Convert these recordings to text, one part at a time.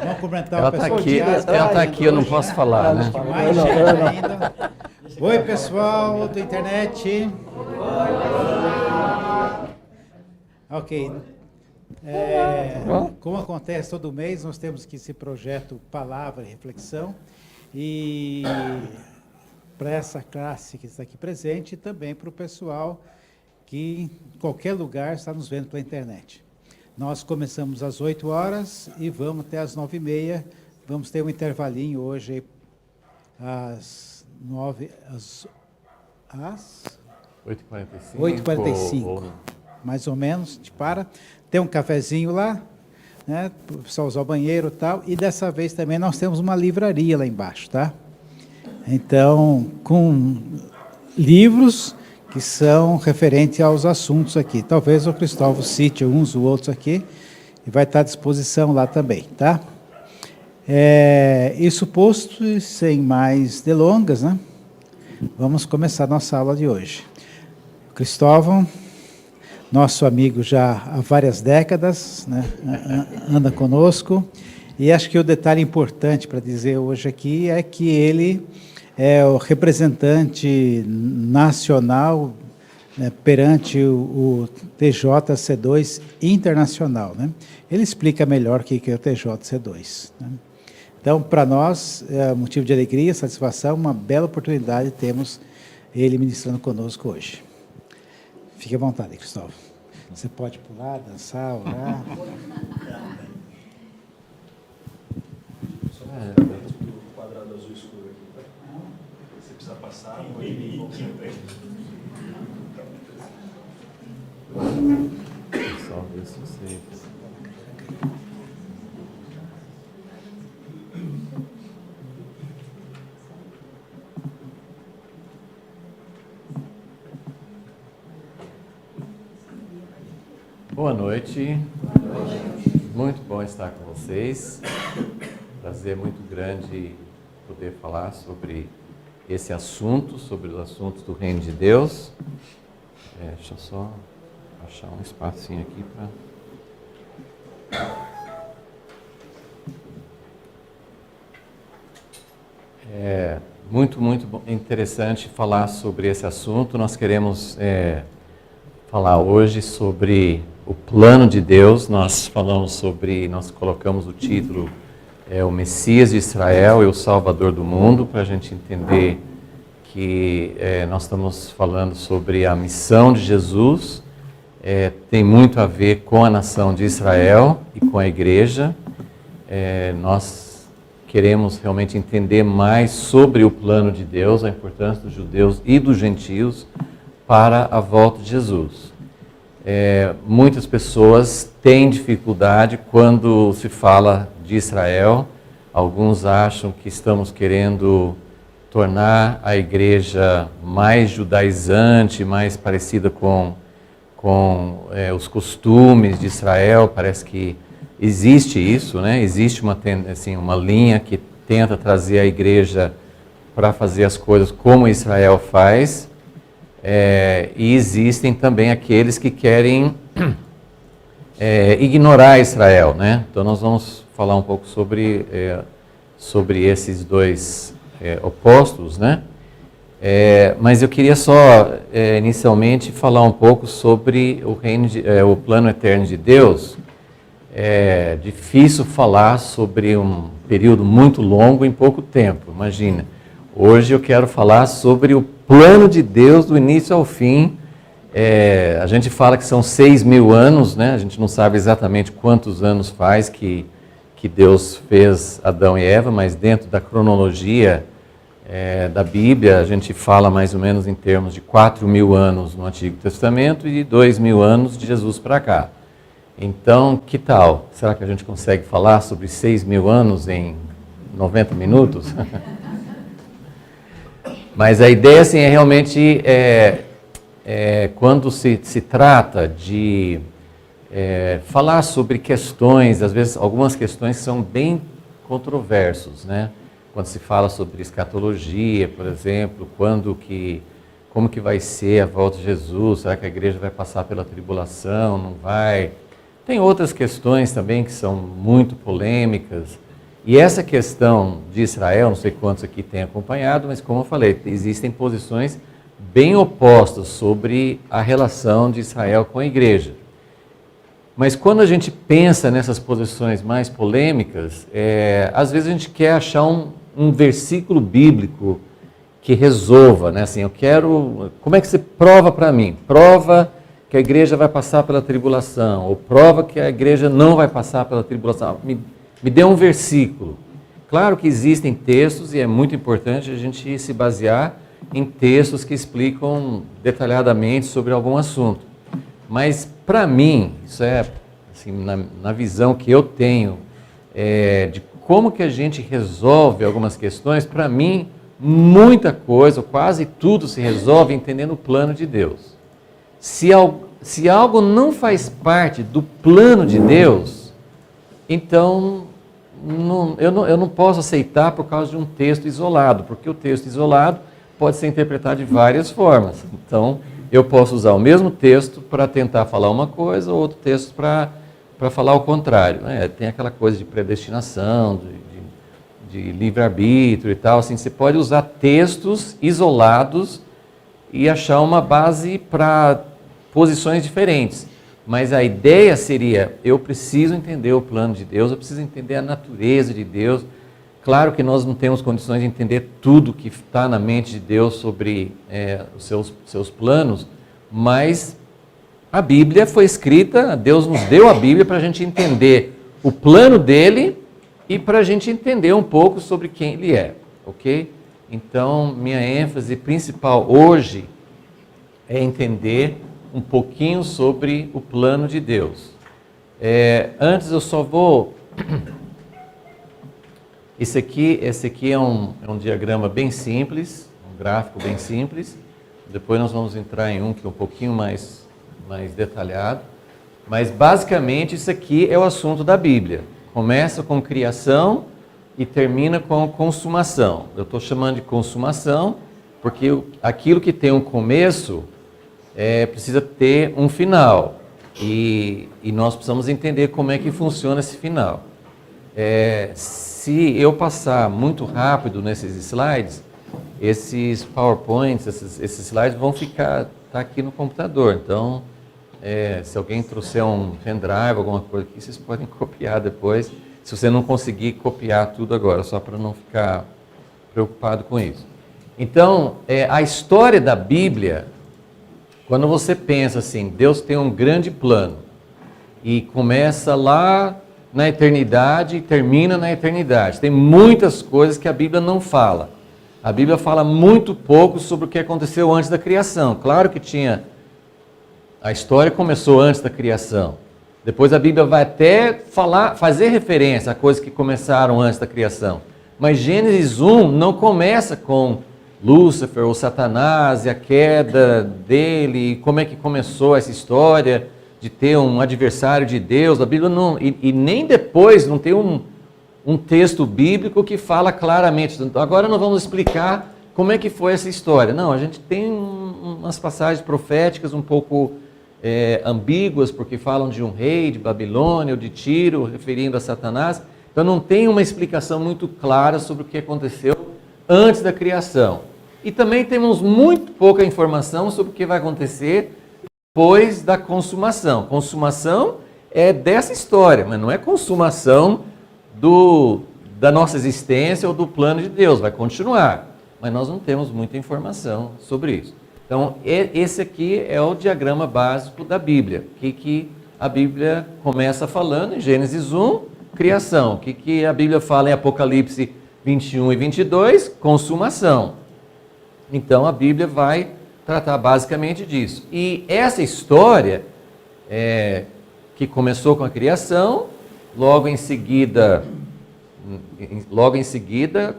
Vamos cumprimentar Ela o pessoal. ela está aqui, eu não posso falar, né? Mais gente ainda. Oi, pessoal da internet. Ok. Como acontece todo mês, nós temos aqui esse projeto Palavra e Reflexão. E para essa classe que está aqui presente e também para o pessoal que em qualquer lugar está nos vendo pela internet. Nós começamos às 8 horas e vamos até às 9h30. Vamos ter um intervalinho hoje às 8h45. 8h45, mais ou menos, a gente para. Tem um cafezinho lá, né, para o pessoal usar o banheiro e tal. E dessa vez também nós temos uma livraria lá embaixo, tá? Então, com livros que são referentes aos assuntos aqui. Talvez o Cristóvão cite uns ou outros aqui, e vai estar à disposição lá também, tá? Isso posto, e sem mais delongas, né? Vamos começar nossa aula de hoje. Cristóvão, nosso amigo já há várias décadas, né? Anda conosco, e acho que o detalhe importante para dizer hoje aqui é que ele é o representante nacional, né, perante o TJC2 internacional, né? Ele explica melhor o que é o TJC2, né? Então, para nós, é motivo de alegria, satisfação, uma bela oportunidade temos ele ministrando conosco hoje. Fique à vontade, Cristóvão. Você pode pular, dançar, orar. Quadrado azul escuro aqui, tá? Você precisa passar, põe em voltinho. Só ver se você... Boa noite. Muito bom estar com vocês. Prazer muito grande poder falar sobre esse assunto, sobre os assuntos do Reino de Deus. Deixa eu só achar um espacinho aqui para... Muito interessante falar sobre esse assunto. Nós queremos falar hoje sobre o plano de Deus. Nós colocamos o título o Messias de Israel e o Salvador do Mundo, para a gente entender que nós estamos falando sobre a missão de Jesus, tem muito a ver com a nação de Israel e com a igreja. Nós queremos realmente entender mais sobre o plano de Deus, a importância dos judeus e dos gentios para a volta de Jesus. Muitas pessoas têm dificuldade quando se fala de Israel. Alguns acham que estamos querendo tornar a igreja mais judaizante, mais parecida com os costumes de Israel. Parece que existe isso, né? Existe uma linha que tenta trazer a igreja para fazer as coisas como Israel faz. E existem também aqueles que querem ignorar Israel, né? Então nós vamos falar um pouco sobre esses dois opostos, né? Mas eu queria só inicialmente falar um pouco sobre o plano eterno de Deus. É difícil falar sobre um período muito longo em pouco tempo, imagina. Hoje eu quero falar sobre o plano de Deus do início ao fim. A gente fala que são 6.000 anos, né? A gente não sabe exatamente quantos anos faz que Deus fez Adão e Eva, mas dentro da cronologia da Bíblia, a gente fala mais ou menos em termos de 4.000 anos no Antigo Testamento e 2.000 anos de Jesus para cá. Então, que tal? Será que a gente consegue falar sobre 6.000 anos em 90 minutos? Mas a ideia assim, é realmente, quando se trata de falar sobre questões, às vezes algumas questões que são bem controversas, né? Quando se fala sobre escatologia, por exemplo, como que vai ser a volta de Jesus, será que a igreja vai passar pela tribulação, não vai? Tem outras questões também que são muito polêmicas. E essa questão de Israel, não sei quantos aqui têm acompanhado, mas como eu falei, existem posições bem opostas sobre a relação de Israel com a igreja. Mas quando a gente pensa nessas posições mais polêmicas, às vezes a gente quer achar um versículo bíblico que resolva, né? Assim, como é que você prova para mim? Prova que a igreja vai passar pela tribulação, ou prova que a igreja não vai passar pela tribulação. Me dê um versículo. Claro que existem textos, e é muito importante a gente se basear em textos que explicam detalhadamente sobre algum assunto. Mas, para mim, isso é, assim, na visão que eu tenho, de como que a gente resolve algumas questões, para mim, muita coisa, quase tudo se resolve entendendo o plano de Deus. Se algo não faz parte do plano de Deus, então eu não posso aceitar por causa de um texto isolado, porque o texto isolado pode ser interpretado de várias formas. Então, eu posso usar o mesmo texto para tentar falar uma coisa, ou outro texto para falar o contrário. Tem aquela coisa de predestinação, de livre-arbítrio e tal. Assim, você pode usar textos isolados e achar uma base para posições diferentes. Mas a ideia seria, eu preciso entender o plano de Deus, eu preciso entender a natureza de Deus. Claro que nós não temos condições de entender tudo que está na mente de Deus sobre os seus planos, mas a Bíblia foi escrita, Deus nos deu a Bíblia para a gente entender o plano dele e para a gente entender um pouco sobre quem ele é, ok? Então, minha ênfase principal hoje é entender um pouquinho sobre o plano de Deus. Antes eu só vou... Esse aqui é um diagrama bem simples, um gráfico bem simples. Depois nós vamos entrar em um que é um pouquinho mais detalhado. Mas basicamente isso aqui é o assunto da Bíblia. Começa com criação e termina com consumação. Eu estou chamando de consumação porque aquilo que tem um começo precisa ter um final. E nós precisamos entender como é que funciona esse final. Se eu passar muito rápido nesses slides, esses PowerPoints, esses slides vão tá aqui no computador. Então, se alguém trouxer um pendrive, alguma coisa aqui, vocês podem copiar depois, se você não conseguir copiar tudo agora, só para não ficar preocupado com isso. Então, a história da Bíblia, quando você pensa assim, Deus tem um grande plano, e começa lá na eternidade e termina na eternidade. Tem muitas coisas que a Bíblia não fala. A Bíblia fala muito pouco sobre o que aconteceu antes da criação. Claro que a história começou antes da criação. Depois a Bíblia vai até fazer referência a coisas que começaram antes da criação. Mas Gênesis 1 não começa com Lúcifer ou Satanás e a queda dele, como é que começou essa história de ter um adversário de Deus. A Bíblia não, e nem depois não tem um texto bíblico que fala claramente. Então, agora nós vamos explicar como é que foi essa história. Não, a gente tem umas passagens proféticas um pouco ambíguas, porque falam de um rei de Babilônia ou de Tiro, referindo a Satanás. Então não tem uma explicação muito clara sobre o que aconteceu antes da criação. E também temos muito pouca informação sobre o que vai acontecer depois da consumação. Consumação é dessa história, mas não é consumação da nossa existência ou do plano de Deus. Vai continuar, mas nós não temos muita informação sobre isso. Então, esse aqui é o diagrama básico da Bíblia. O que a Bíblia começa falando em Gênesis 1, criação. O que a Bíblia fala em Apocalipse 21 e 22, consumação. Então, a Bíblia vai tratar basicamente disso. E essa história, que começou com a criação, logo em seguida,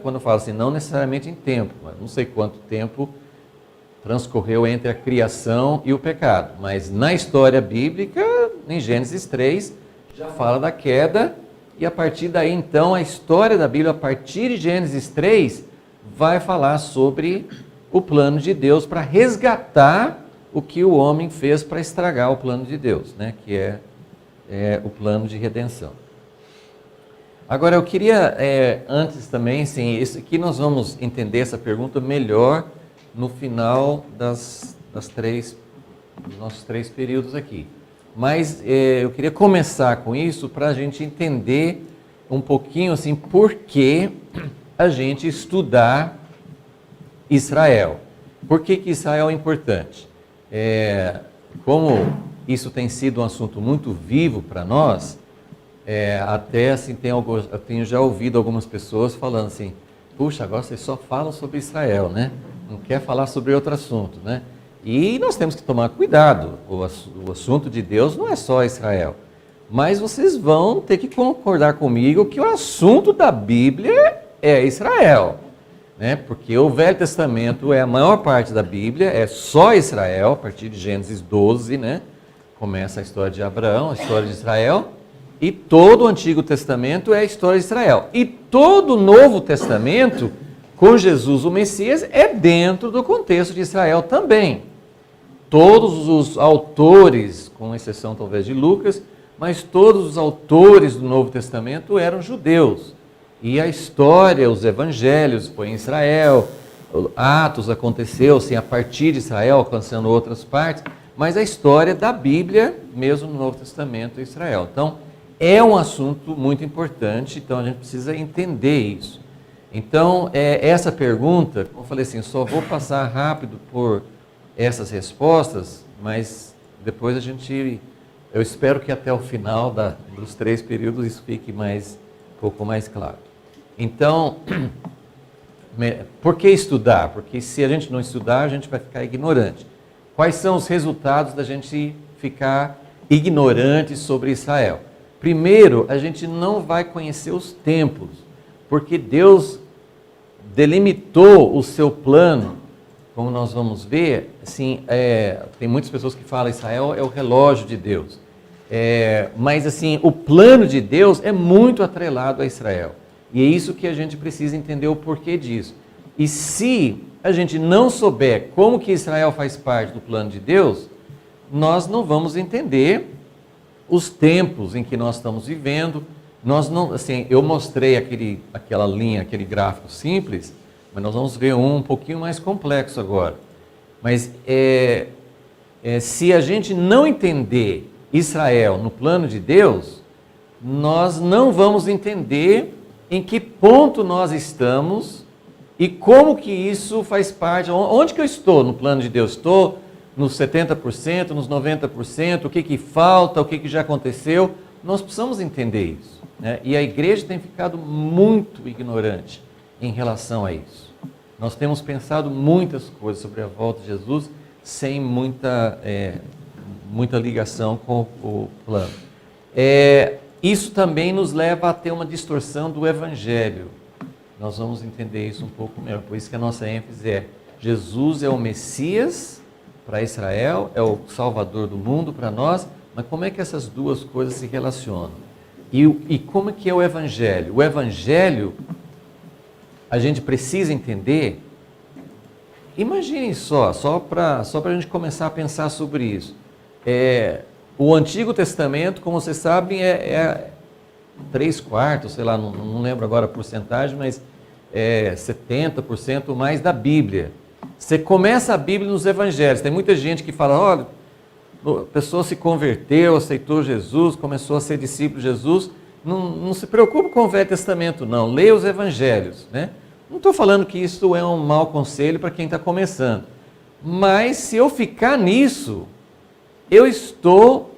quando eu falo assim, não necessariamente em tempo, mas não sei quanto tempo transcorreu entre a criação e o pecado. Mas na história bíblica, em Gênesis 3, já fala da queda, e a partir daí, então, a história da Bíblia, a partir de Gênesis 3, vai falar sobre o plano de Deus para resgatar o que o homem fez para estragar o plano de Deus, né? Que é o plano de redenção. Agora, eu queria, antes também, sim, isso aqui nós vamos entender essa pergunta melhor no final dos nossos 3 períodos aqui. Mas eu queria começar com isso para a gente entender um pouquinho assim, por que a gente estudar Israel. Por que Israel é importante? Como isso tem sido um assunto muito vivo para nós, até assim, eu tenho já ouvido algumas pessoas falando assim, puxa, agora vocês só falam sobre Israel, né? Não quer falar sobre outro assunto, né? E nós temos que tomar cuidado, o assunto de Deus não é só Israel. Mas vocês vão ter que concordar comigo que o assunto da Bíblia é Israel, né? Porque o Velho Testamento a maior parte da Bíblia, é só Israel, a partir de Gênesis 12, né? Começa a história de Abraão, a história de Israel, e todo o Antigo Testamento é a história de Israel. E todo o Novo Testamento, com Jesus o Messias, é dentro do contexto de Israel também. Todos os autores, com exceção talvez de Lucas, mas todos os autores do Novo Testamento eram judeus. E a história, os evangelhos, foi em Israel, Atos aconteceu assim, a partir de Israel, alcançando outras partes, mas a história da Bíblia, mesmo no Novo Testamento, é Israel. Então, é um assunto muito importante, então a gente precisa entender isso. Então, essa pergunta, como eu falei assim, só vou passar rápido por essas respostas, mas depois eu espero que até o final dos 3 períodos isso fique um pouco mais claro. Então, por que estudar? Porque se a gente não estudar, a gente vai ficar ignorante. Quais são os resultados da gente ficar ignorante sobre Israel? Primeiro, a gente não vai conhecer os tempos, porque Deus delimitou o seu plano, como nós vamos ver, assim, tem muitas pessoas que falam que Israel é o relógio de Deus. Mas assim, o plano de Deus é muito atrelado a Israel. E é isso que a gente precisa entender o porquê disso. E se a gente não souber como que Israel faz parte do plano de Deus, nós não vamos entender os tempos em que nós estamos vivendo. Eu mostrei aquela linha, aquele gráfico simples, mas nós vamos ver um pouquinho mais complexo agora. Mas se a gente não entender Israel no plano de Deus, nós não vamos entender em que ponto nós estamos e como que isso faz parte, onde que eu estou no plano de Deus? Estou nos 70%, nos 90%, o que falta, o que já aconteceu? Nós precisamos entender isso, né? E a igreja tem ficado muito ignorante em relação a isso. Nós temos pensado muitas coisas sobre a volta de Jesus sem muita ligação com o plano. Isso também nos leva a ter uma distorção do Evangelho. Nós vamos entender isso um pouco melhor. Por isso que a nossa ênfase é: Jesus é o Messias para Israel, é o Salvador do mundo para nós, mas como é que essas duas coisas se relacionam? E como é que é o Evangelho? O Evangelho, a gente precisa entender. Imaginem só para a gente começar a pensar sobre isso. O Antigo Testamento, como vocês sabem, 3/4, sei lá, não lembro agora a porcentagem, mas 70% mais da Bíblia. Você começa a Bíblia nos Evangelhos. Tem muita gente que fala, olha, a pessoa se converteu, aceitou Jesus, começou a ser discípulo de Jesus. Não se preocupe com o Velho Testamento, não. Leia os Evangelhos, né? Não estou falando que isso é um mau conselho para quem está começando. Mas se eu ficar nisso, eu estou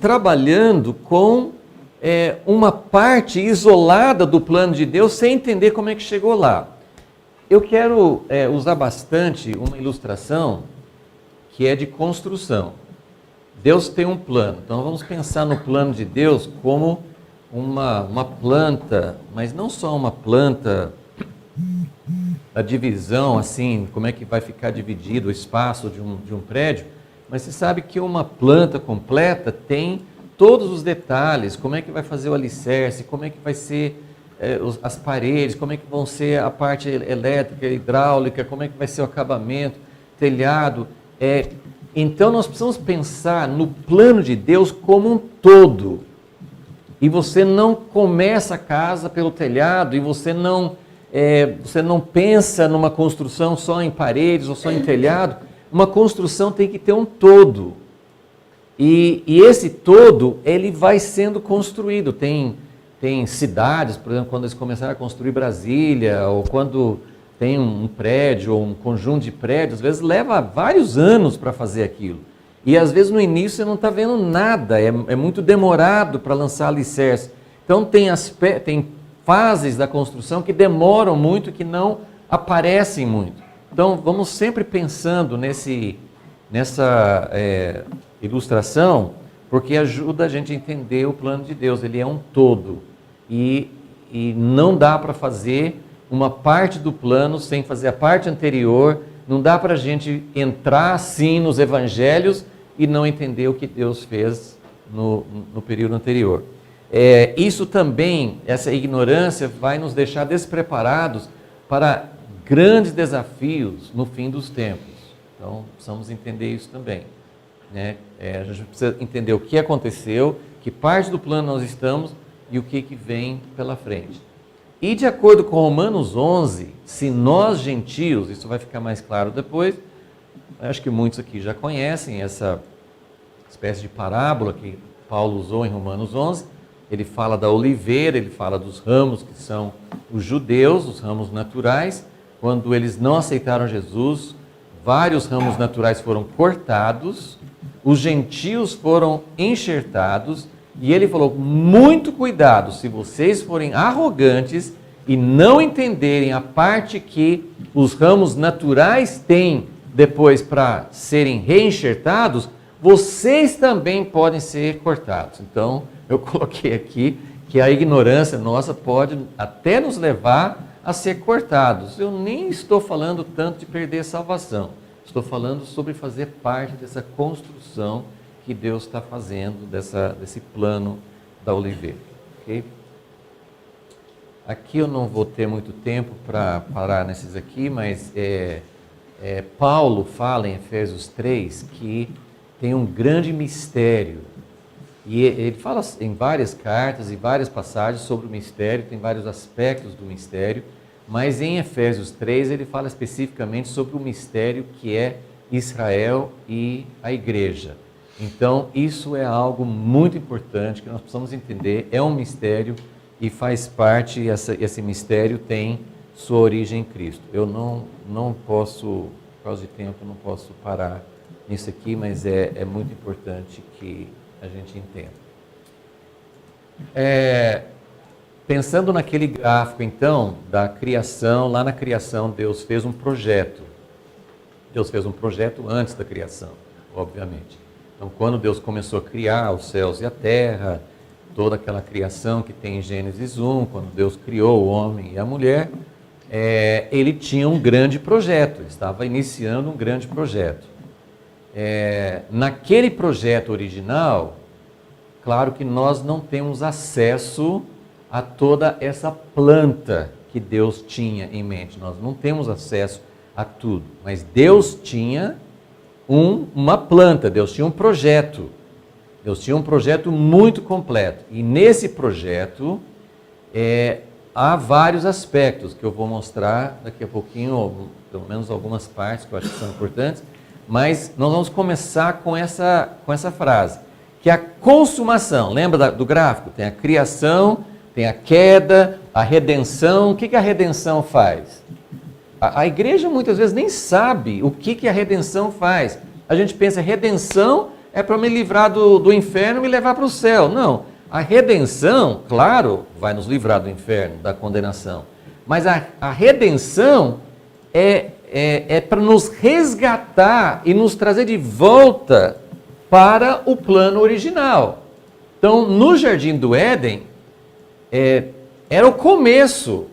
trabalhando com uma parte isolada do plano de Deus sem entender como é que chegou lá. Eu quero usar bastante uma ilustração que é de construção. Deus tem um plano, então vamos pensar no plano de Deus como uma planta, mas não só uma planta, a divisão, assim, como é que vai ficar dividido o espaço de um prédio, mas você sabe que uma planta completa tem todos os detalhes, como é que vai fazer o alicerce, como é que vai ser as paredes, como é que vão ser a parte elétrica, hidráulica, como é que vai ser o acabamento, telhado, Então nós precisamos pensar no plano de Deus como um todo. E você não começa a casa pelo telhado, e você não pensa numa construção só em paredes ou só em telhado. Uma construção tem que ter um todo. E esse todo, ele vai sendo construído. Tem cidades, por exemplo, quando eles começaram a construir Brasília, ou quando tem um prédio, ou um conjunto de prédios, às vezes leva vários anos para fazer aquilo. E às vezes no início você não está vendo nada, é muito demorado para lançar alicerce. Então tem fases da construção que demoram muito, que não aparecem muito. Então vamos sempre pensando nessa ilustração, porque ajuda a gente a entender o plano de Deus. Ele é um todo. E não dá para fazer uma parte do plano sem fazer a parte anterior. Não dá para a gente entrar assim nos evangelhos e não entender o que Deus fez no período anterior. Isso também, essa ignorância, vai nos deixar despreparados para grandes desafios no fim dos tempos. Então, precisamos entender isso também. Né? A gente precisa entender o que aconteceu, que parte do plano nós estamos e o que vem pela frente. E de acordo com Romanos 11, se nós gentios, isso vai ficar mais claro depois, acho que muitos aqui já conhecem essa espécie de parábola que Paulo usou em Romanos 11. Ele fala da oliveira, ele fala dos ramos que são os judeus, os ramos naturais. Quando eles não aceitaram Jesus, vários ramos naturais foram cortados, os gentios foram enxertados, e ele falou: muito cuidado, se vocês forem arrogantes e não entenderem a parte que os ramos naturais têm depois para serem reenxertados, vocês também podem ser cortados. Então, eu coloquei aqui que a ignorância nossa pode até nos levar a ser cortados. Eu nem estou falando tanto de perder a salvação. Estou falando sobre fazer parte dessa construção que Deus está fazendo, desse plano da oliveira. Okay? Aqui eu não vou ter muito tempo para parar nesses aqui, mas Paulo fala em Efésios 3 que tem um grande mistério. E ele fala em várias cartas e várias passagens sobre o mistério, tem vários aspectos do mistério, mas em Efésios 3 ele fala especificamente sobre o mistério que é Israel e a igreja. Então isso é algo muito importante que nós precisamos entender, é um mistério e faz parte, esse mistério tem sua origem em Cristo. Eu não posso, por causa de tempo, não posso parar nisso aqui, mas é muito importante que a gente entenda. Pensando naquele gráfico, então, da criação, lá na criação Deus fez um projeto. Deus fez um projeto antes da criação, obviamente. Então, quando Deus começou a criar os céus e a terra, toda aquela criação que tem em Gênesis 1, quando Deus criou o homem e a mulher, ele tinha um grande projeto, ele estava iniciando um grande projeto. Naquele projeto original, claro que nós não temos acesso a toda essa planta que Deus tinha em mente. Nós não temos acesso a tudo, mas Deus tinha uma planta, Deus tinha um projeto. Deus tinha um projeto muito completo. E nesse projeto há vários aspectos que eu vou mostrar daqui a pouquinho, ou pelo menos algumas partes que eu acho que são importantes. Mas nós vamos começar com essa frase, que é a consumação. Lembra do gráfico? Tem a criação, tem a queda, a redenção. O que a redenção faz? A igreja muitas vezes nem sabe o que a redenção faz. A gente pensa, redenção é para me livrar do inferno e me levar para o céu. Não, a redenção, claro, vai nos livrar do inferno, da condenação. Mas a redenção é para nos resgatar e nos trazer de volta para o plano original. Então, no Jardim do Éden, era o começo.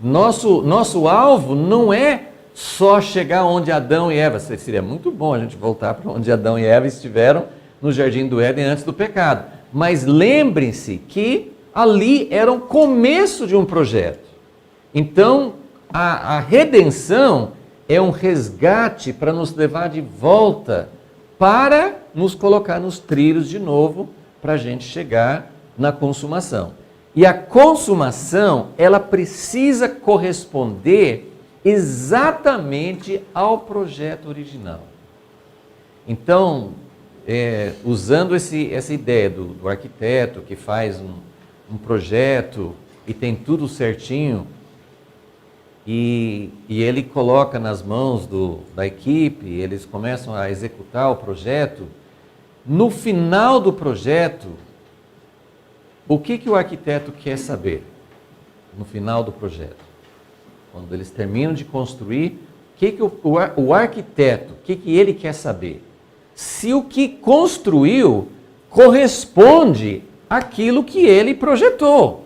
Nosso alvo não é só chegar onde Adão e Eva. Seria muito bom a gente voltar para onde Adão e Eva estiveram no Jardim do Éden antes do pecado. Mas lembrem-se que ali era o começo de um projeto. Então, a redenção é um resgate para nos levar de volta para nos colocar nos trilhos de novo, para a gente chegar na consumação. E a consumação, ela precisa corresponder exatamente ao projeto original. Então, usando essa ideia do arquiteto que faz um projeto e tem tudo certinho, e ele coloca nas mãos da equipe, eles começam a executar o projeto, no final do projeto, o que o arquiteto quer saber? No final do projeto, quando eles terminam de construir, o arquiteto, o que ele quer saber? Se o que construiu corresponde àquilo que ele projetou.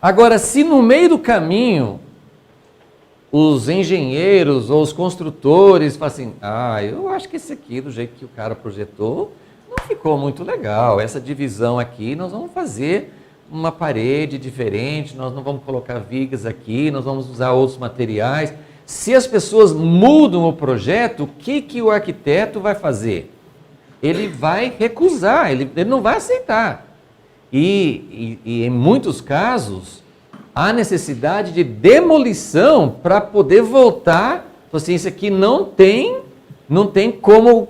Agora, se no meio do caminho os engenheiros ou os construtores falam assim, eu acho que esse aqui, do jeito que o cara projetou, não ficou muito legal. Essa divisão aqui, nós vamos fazer uma parede diferente, nós não vamos colocar vigas aqui, nós vamos usar outros materiais. Se as pessoas mudam o projeto, o que o arquiteto vai fazer? Ele vai recusar, ele não vai aceitar. E em muitos casos, há necessidade de demolição para poder voltar. Assim, isso aqui não tem como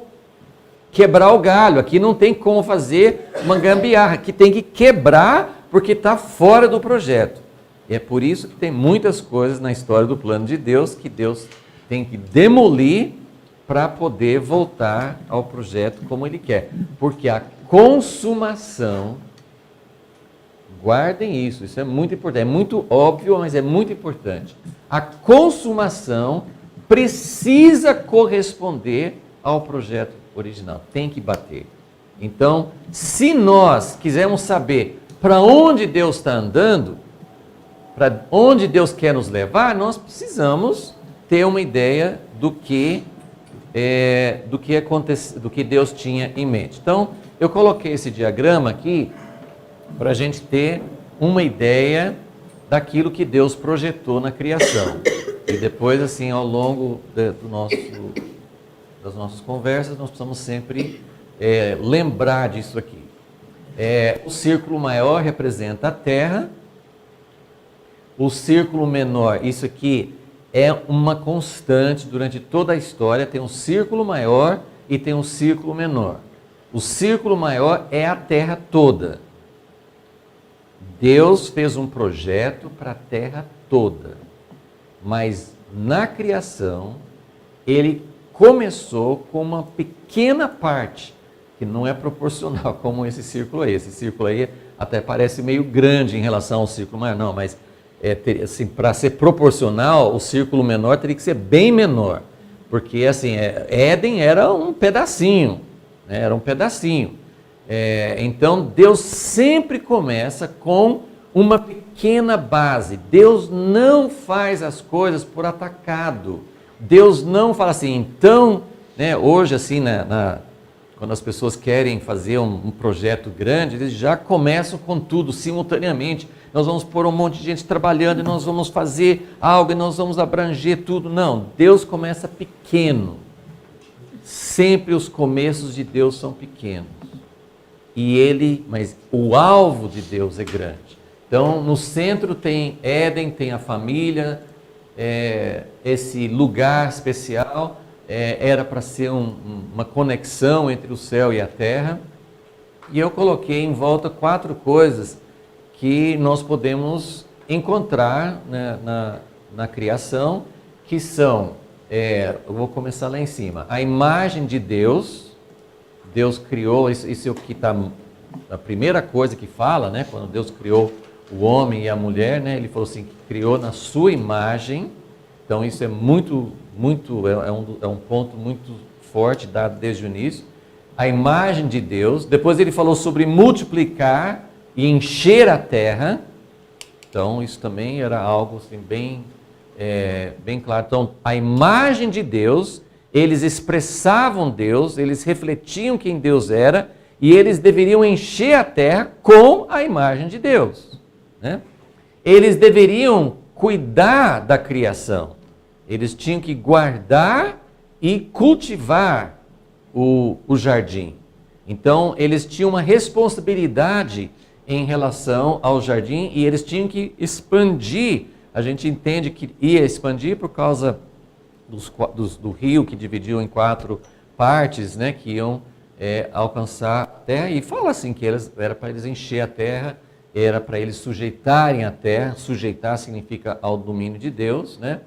quebrar o galho, aqui não tem como fazer uma gambiarra, aqui tem que quebrar porque está fora do projeto. E é por isso que tem muitas coisas na história do plano de Deus que Deus tem que demolir para poder voltar ao projeto como Ele quer. Porque a consumação, guardem isso é muito importante, é muito óbvio, mas é muito importante. A consumação precisa corresponder ao projeto original, tem que bater. Então, se nós quisermos saber para onde Deus está andando, para onde Deus quer nos levar, nós precisamos ter uma ideia do que Deus tinha em mente. Então, eu coloquei esse diagrama aqui para a gente ter uma ideia daquilo que Deus projetou na criação. E depois, assim, ao longo das nossas conversas, nós precisamos sempre lembrar disso aqui. O círculo maior representa a Terra. O círculo menor, isso aqui é uma constante durante toda a história, tem um círculo maior e tem um círculo menor. O círculo maior é a Terra toda. Deus fez um projeto para a Terra toda, mas na criação, Ele começou com uma pequena parte, que não é proporcional como esse círculo aí. Esse círculo aí até parece meio grande em relação ao círculo maior, não, mas assim, para ser proporcional, o círculo menor teria que ser bem menor, porque assim, Éden era um pedacinho, né? Era um pedacinho. Então Deus sempre começa com uma pequena base. Deus não faz as coisas por atacado. Deus não fala assim, então, né, hoje assim, quando as pessoas querem fazer um projeto grande, eles já começam com tudo simultaneamente. Nós vamos pôr um monte de gente trabalhando e nós vamos fazer algo e nós vamos abranger tudo. Não, Deus começa pequeno. Sempre os começos de Deus são pequenos. Mas o alvo de Deus é grande. Então, no centro tem Éden, tem a família, esse lugar especial. Era para ser uma conexão entre o céu e a terra. E eu coloquei em volta 4 coisas que nós podemos encontrar, né, na criação, que são, eu vou começar lá em cima, a imagem de Deus. Deus criou, isso é o que está, a primeira coisa que fala, né, quando Deus criou o homem e a mulher, né, Ele falou assim, que criou na sua imagem. Então isso é um ponto muito forte dado desde o início. A imagem de Deus. Depois Ele falou sobre multiplicar e encher a terra. Então isso também era algo assim, bem claro. Então a imagem de Deus, eles expressavam Deus, eles refletiam quem Deus era e eles deveriam encher a terra com a imagem de Deus, né? Eles deveriam cuidar da criação, eles tinham que guardar e cultivar o jardim. Então, eles tinham uma responsabilidade em relação ao jardim e eles tinham que expandir. A gente entende que ia expandir por causa do rio que dividiu em 4 partes, né, que iam alcançar a terra. E fala assim que era para eles encher a terra, era para eles sujeitarem a terra. Sujeitar significa ao domínio de Deus, né?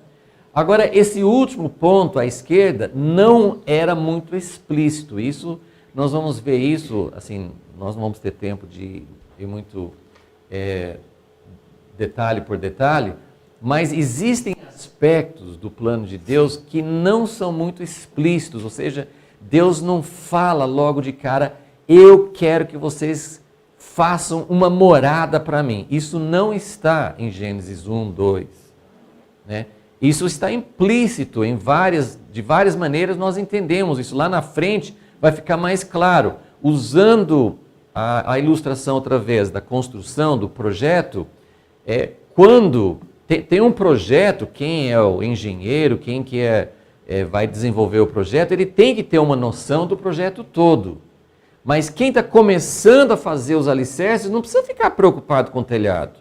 Agora, esse último ponto à esquerda não era muito explícito. Isso, nós vamos ver isso, assim, nós não vamos ter tempo de ir muito detalhe por detalhe, mas existem aspectos do plano de Deus que não são muito explícitos, ou seja, Deus não fala logo de cara, eu quero que vocês façam uma morada para mim. Isso não está em Gênesis 1, 2, né? Isso está implícito de várias maneiras, nós entendemos isso. Lá na frente vai ficar mais claro. Usando a ilustração outra vez da construção, do projeto, quando tem um projeto, quem é o engenheiro, quem que vai desenvolver o projeto, ele tem que ter uma noção do projeto todo. Mas quem está começando a fazer os alicerces não precisa ficar preocupado com o telhado.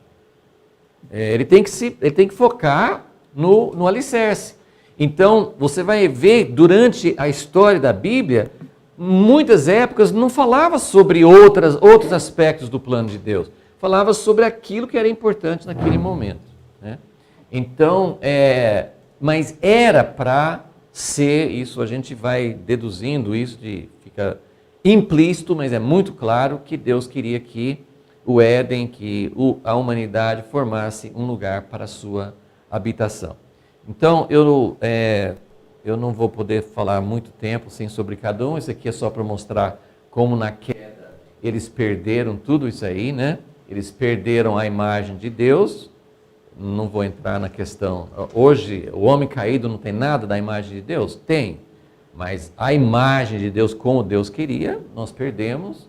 Ele tem que focar no alicerce. Então, você vai ver, durante a história da Bíblia, muitas épocas não falava sobre outros aspectos do plano de Deus. Falava sobre aquilo que era importante naquele momento, né? Então, mas era para ser, isso a gente vai deduzindo, fica implícito, mas é muito claro que Deus queria que o Éden, que a humanidade formasse um lugar para a sua habitação. Então, eu não vou poder falar muito tempo sobre cada um, isso aqui é só para mostrar como na queda eles perderam tudo isso aí, né? Eles perderam a imagem de Deus, não vou entrar na questão, hoje o homem caído não tem nada da imagem de Deus? Tem, mas a imagem de Deus como Deus queria, nós perdemos,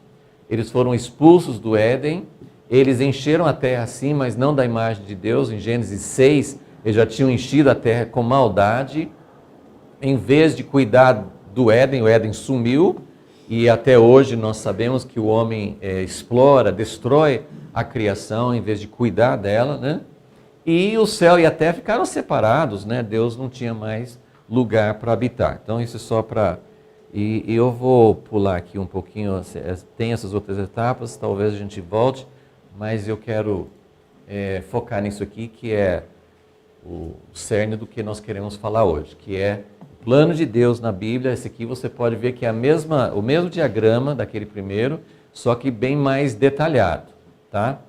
eles foram expulsos do Éden, eles encheram a terra sim, mas não da imagem de Deus. Em Gênesis 6, eles já tinham enchido a terra com maldade. Em vez de cuidar do Éden, o Éden sumiu. E até hoje nós sabemos que o homem explora, destrói a criação em vez de cuidar dela, né? E o céu e a terra ficaram separados, né? Deus não tinha mais lugar para habitar. Então isso é só para... E eu vou pular aqui um pouquinho, tem essas outras etapas, talvez a gente volte, mas eu quero focar nisso aqui, que é o cerne do que nós queremos falar hoje, que é o plano de Deus na Bíblia. Esse aqui você pode ver que é o mesmo diagrama daquele primeiro, só que bem mais detalhado, tá?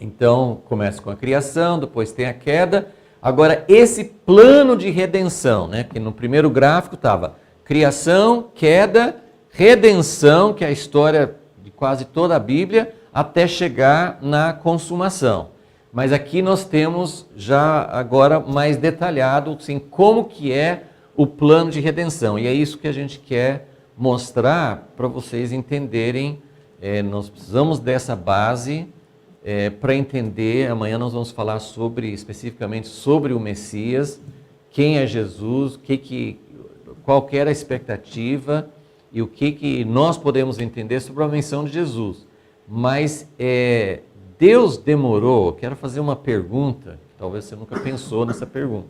Então, começa com a criação, depois tem a queda. Agora, esse plano de redenção, né? Porque no primeiro gráfico estava criação, queda, redenção, que é a história de quase toda a Bíblia, até chegar na consumação. Mas aqui nós temos já agora mais detalhado, assim, como que é o plano de redenção. E é isso que a gente quer mostrar para vocês entenderem. Nós precisamos dessa base para entender. Amanhã nós vamos falar especificamente sobre o Messias, quem é Jesus, qual que era a expectativa e o que nós podemos entender sobre a menção de Jesus. Mas Deus demorou, quero fazer uma pergunta, talvez você nunca pensou nessa pergunta,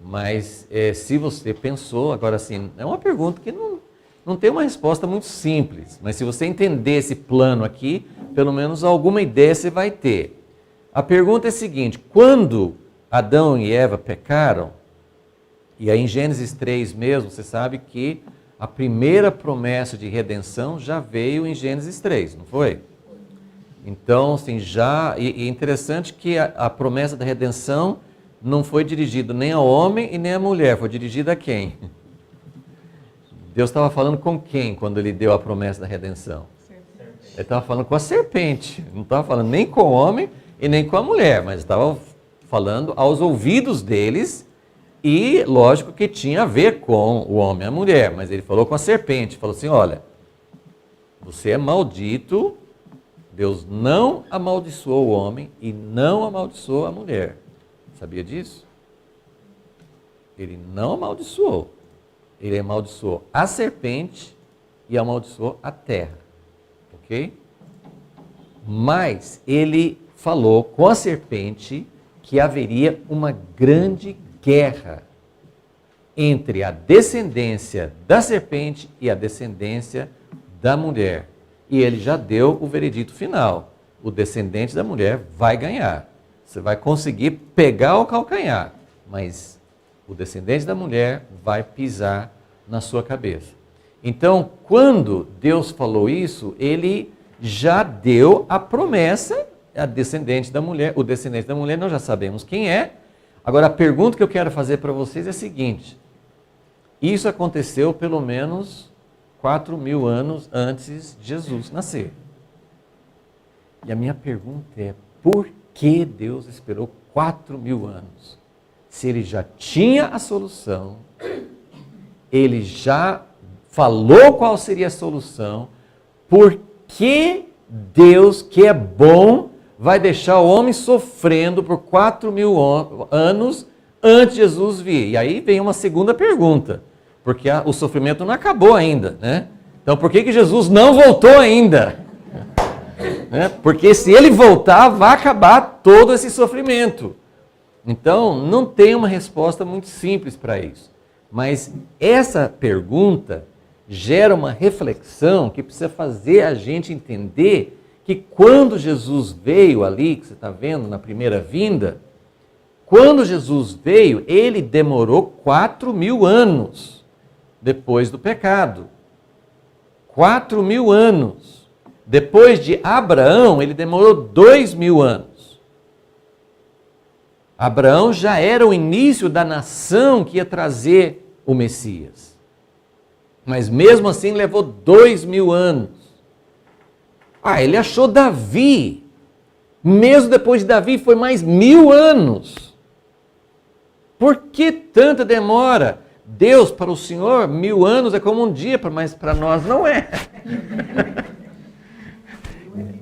mas se você pensou, agora sim, é uma pergunta que não tem uma resposta muito simples, mas se você entender esse plano aqui, pelo menos alguma ideia você vai ter. A pergunta é a seguinte: quando Adão e Eva pecaram, e aí em Gênesis 3 mesmo, você sabe que a primeira promessa de redenção já veio em Gênesis 3, não foi? Então, assim, e é interessante que a promessa da redenção não foi dirigida nem ao homem e nem à mulher, foi dirigida a quem? Deus estava falando com quem quando ele deu a promessa da redenção? Ele estava falando com a serpente, não estava falando nem com o homem e nem com a mulher, mas estava falando aos ouvidos deles. E lógico que tinha a ver com o homem e a mulher, mas ele falou com a serpente, falou assim: olha, você é maldito, Deus não amaldiçoou o homem e não amaldiçoou a mulher. Sabia disso? Ele não amaldiçoou, ele amaldiçoou a serpente e amaldiçoou a terra. Ok? Mas ele falou com a serpente que haveria uma grande guerra entre a descendência da serpente e a descendência da mulher. E ele já deu o veredito final. O descendente da mulher vai ganhar. Você vai conseguir pegar o calcanhar, mas o descendente da mulher vai pisar na sua cabeça. Então, quando Deus falou isso, ele já deu a promessa a descendente da mulher. O descendente da mulher nós já sabemos quem é. Agora, a pergunta que eu quero fazer para vocês é a seguinte: isso aconteceu pelo menos 4.000 anos antes de Jesus nascer. E a minha pergunta é, por que Deus esperou 4.000 anos? Se ele já tinha a solução, ele já falou qual seria a solução, por que Deus, que é bom, vai deixar o homem sofrendo por 4.000 anos antes de Jesus vir? E aí vem uma segunda pergunta, porque o sofrimento não acabou ainda, né? Então por que Jesus não voltou ainda? Né? Porque se ele voltar, vai acabar todo esse sofrimento. Então não tem uma resposta muito simples para isso. Mas essa pergunta gera uma reflexão que precisa fazer a gente entender que quando Jesus veio ali, que você está vendo na primeira vinda, quando Jesus veio, ele demorou 4.000 anos depois do pecado. 4.000 anos. Depois de Abraão, ele demorou 2.000 anos. Abraão já era o início da nação que ia trazer o Messias. Mas mesmo assim levou 2.000 anos. Ele achou Davi. Mesmo depois de Davi foi mais 1.000 anos. Por que tanta demora? Deus, para o Senhor, 1.000 anos é como um dia, mas para nós não é.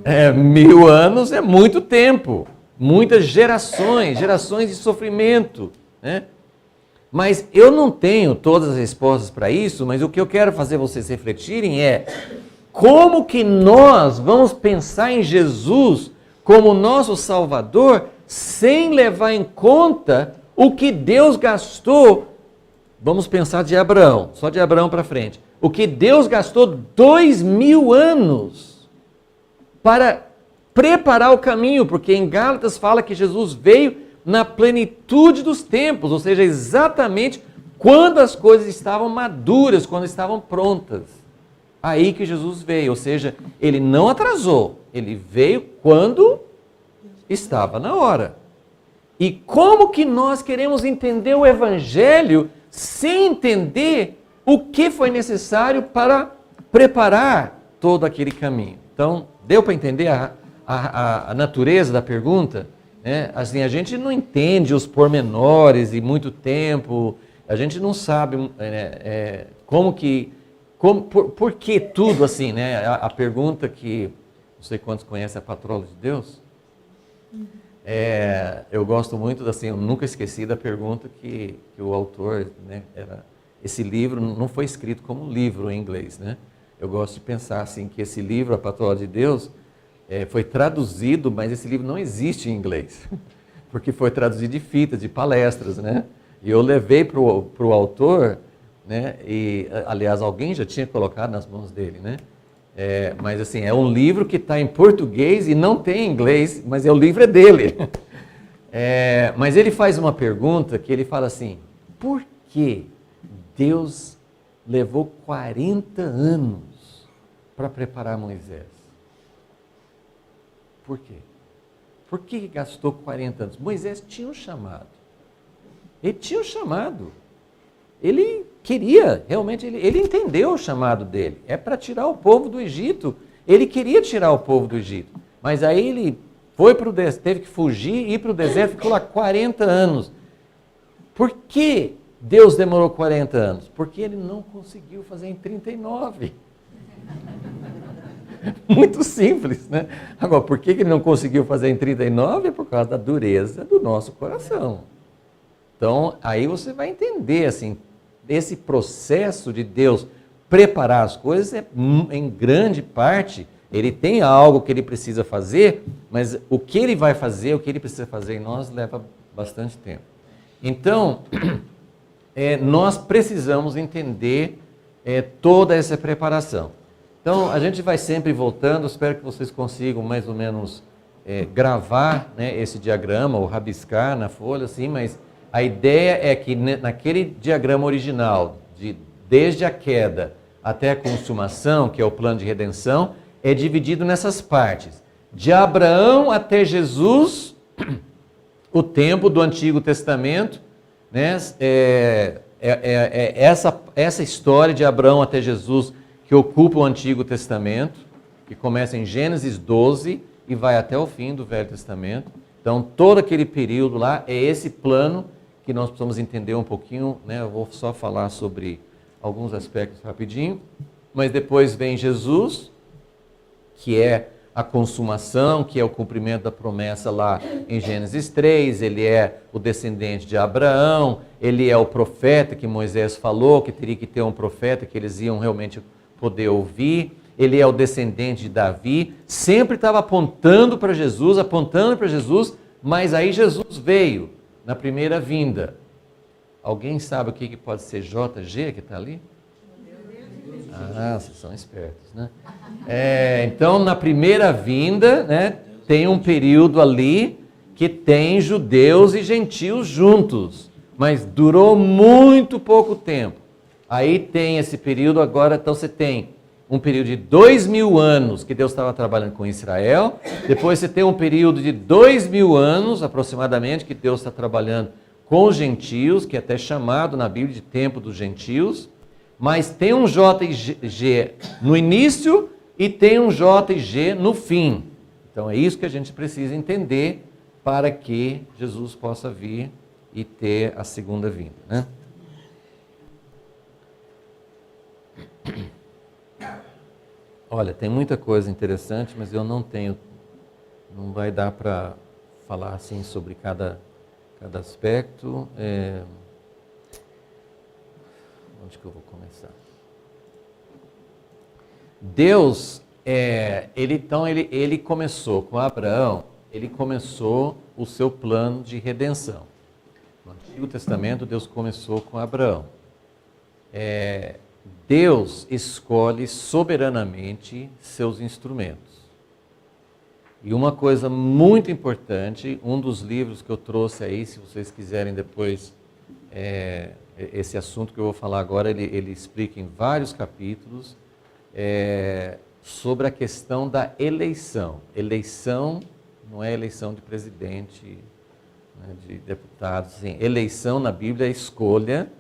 1.000 anos é muito tempo. Muitas gerações de sofrimento, né? Mas eu não tenho todas as respostas para isso, mas o que eu quero fazer vocês refletirem é como que nós vamos pensar em Jesus como nosso Salvador sem levar em conta o que Deus gastou. Vamos pensar de Abraão, só de Abraão para frente. O que Deus gastou 2.000 anos para preparar o caminho, porque em Gálatas fala que Jesus veio na plenitude dos tempos, ou seja, exatamente quando as coisas estavam maduras, quando estavam prontas. Aí que Jesus veio, ou seja, ele não atrasou, ele veio quando estava na hora. E como que nós queremos entender o Evangelho sem entender o que foi necessário para preparar todo aquele caminho? Então, deu para entender a natureza da pergunta? Assim, a gente não entende os pormenores e muito tempo, a gente não sabe por que tudo assim, né? A pergunta que, não sei quantos conhecem a Patrola de Deus, eu gosto muito, assim, eu nunca esqueci da pergunta que o autor, né, esse livro não foi escrito como livro em inglês, né? Eu gosto de pensar assim, que esse livro, A Patrola de Deus, foi traduzido, mas esse livro não existe em inglês, porque foi traduzido de fitas, de palestras, né? E eu levei para o autor, né? E, aliás, alguém já tinha colocado nas mãos dele, né? Mas assim, é um livro que está em português e não tem em inglês, mas o livro é dele. Mas ele faz uma pergunta que ele fala assim: por que Deus levou 40 anos para preparar Moisés? Por quê? Por que gastou 40 anos? Moisés tinha um chamado. Ele tinha um chamado. Ele queria, realmente, ele entendeu o chamado dele. É para tirar o povo do Egito. Ele queria tirar o povo do Egito. Mas aí ele foi para o deserto, teve que fugir, ir para o deserto, ficou lá 40 anos. Por que Deus demorou 40 anos? Porque ele não conseguiu fazer em 39. Muito simples, né? Agora, por que ele não conseguiu fazer em 39? É por causa da dureza do nosso coração. Então, aí você vai entender, assim, esse processo de Deus preparar as coisas, em grande parte, ele tem algo que ele precisa fazer, mas o que ele vai fazer, o que ele precisa fazer em nós, leva bastante tempo. Então, nós precisamos entender toda essa preparação. Então, a gente vai sempre voltando, espero que vocês consigam mais ou menos gravar, né, esse diagrama, ou rabiscar na folha, assim, mas a ideia é que naquele diagrama original, desde a queda até a consumação, que é o plano de redenção, é dividido nessas partes. De Abraão até Jesus, o tempo do Antigo Testamento, né, essa história de Abraão até Jesus que ocupa o Antigo Testamento, que começa em Gênesis 12 e vai até o fim do Velho Testamento. Então, todo aquele período lá é esse plano que nós precisamos entender um pouquinho, né? Eu vou só falar sobre alguns aspectos rapidinho, mas depois vem Jesus, que é a consumação, que é o cumprimento da promessa lá em Gênesis 3, ele é o descendente de Abraão, ele é o profeta que Moisés falou, que teria que ter um profeta que eles iam realmente poder ouvir, ele é o descendente de Davi, sempre estava apontando para Jesus, mas aí Jesus veio na primeira vinda. Alguém sabe o que pode ser JG que está ali? Ah, vocês são espertos, né? Então, na primeira vinda, né, tem um período ali que tem judeus e gentios juntos, mas durou muito pouco tempo. Aí tem esse período agora, então você tem um período de 2000 anos que Deus estava trabalhando com Israel, depois você tem um período de 2000 anos aproximadamente que Deus está trabalhando com os gentios, que é até chamado na Bíblia de tempo dos gentios, mas tem um JG no início e tem um JG no fim. Então é isso que a gente precisa entender para que Jesus possa vir e ter a segunda vinda, né? Olha, tem muita coisa interessante, mas eu não vai dar para falar assim sobre cada aspecto. Onde que eu vou começar? Deus, ele começou com Abraão, ele começou o seu plano de redenção. No Antigo Testamento, Deus começou com Abraão. Deus escolhe soberanamente seus instrumentos. E uma coisa muito importante, um dos livros que eu trouxe aí, se vocês quiserem depois, esse assunto que eu vou falar agora, ele explica em vários capítulos sobre a questão da eleição. Eleição não é eleição de presidente, né, de deputados, sim. Eleição na Bíblia é escolha.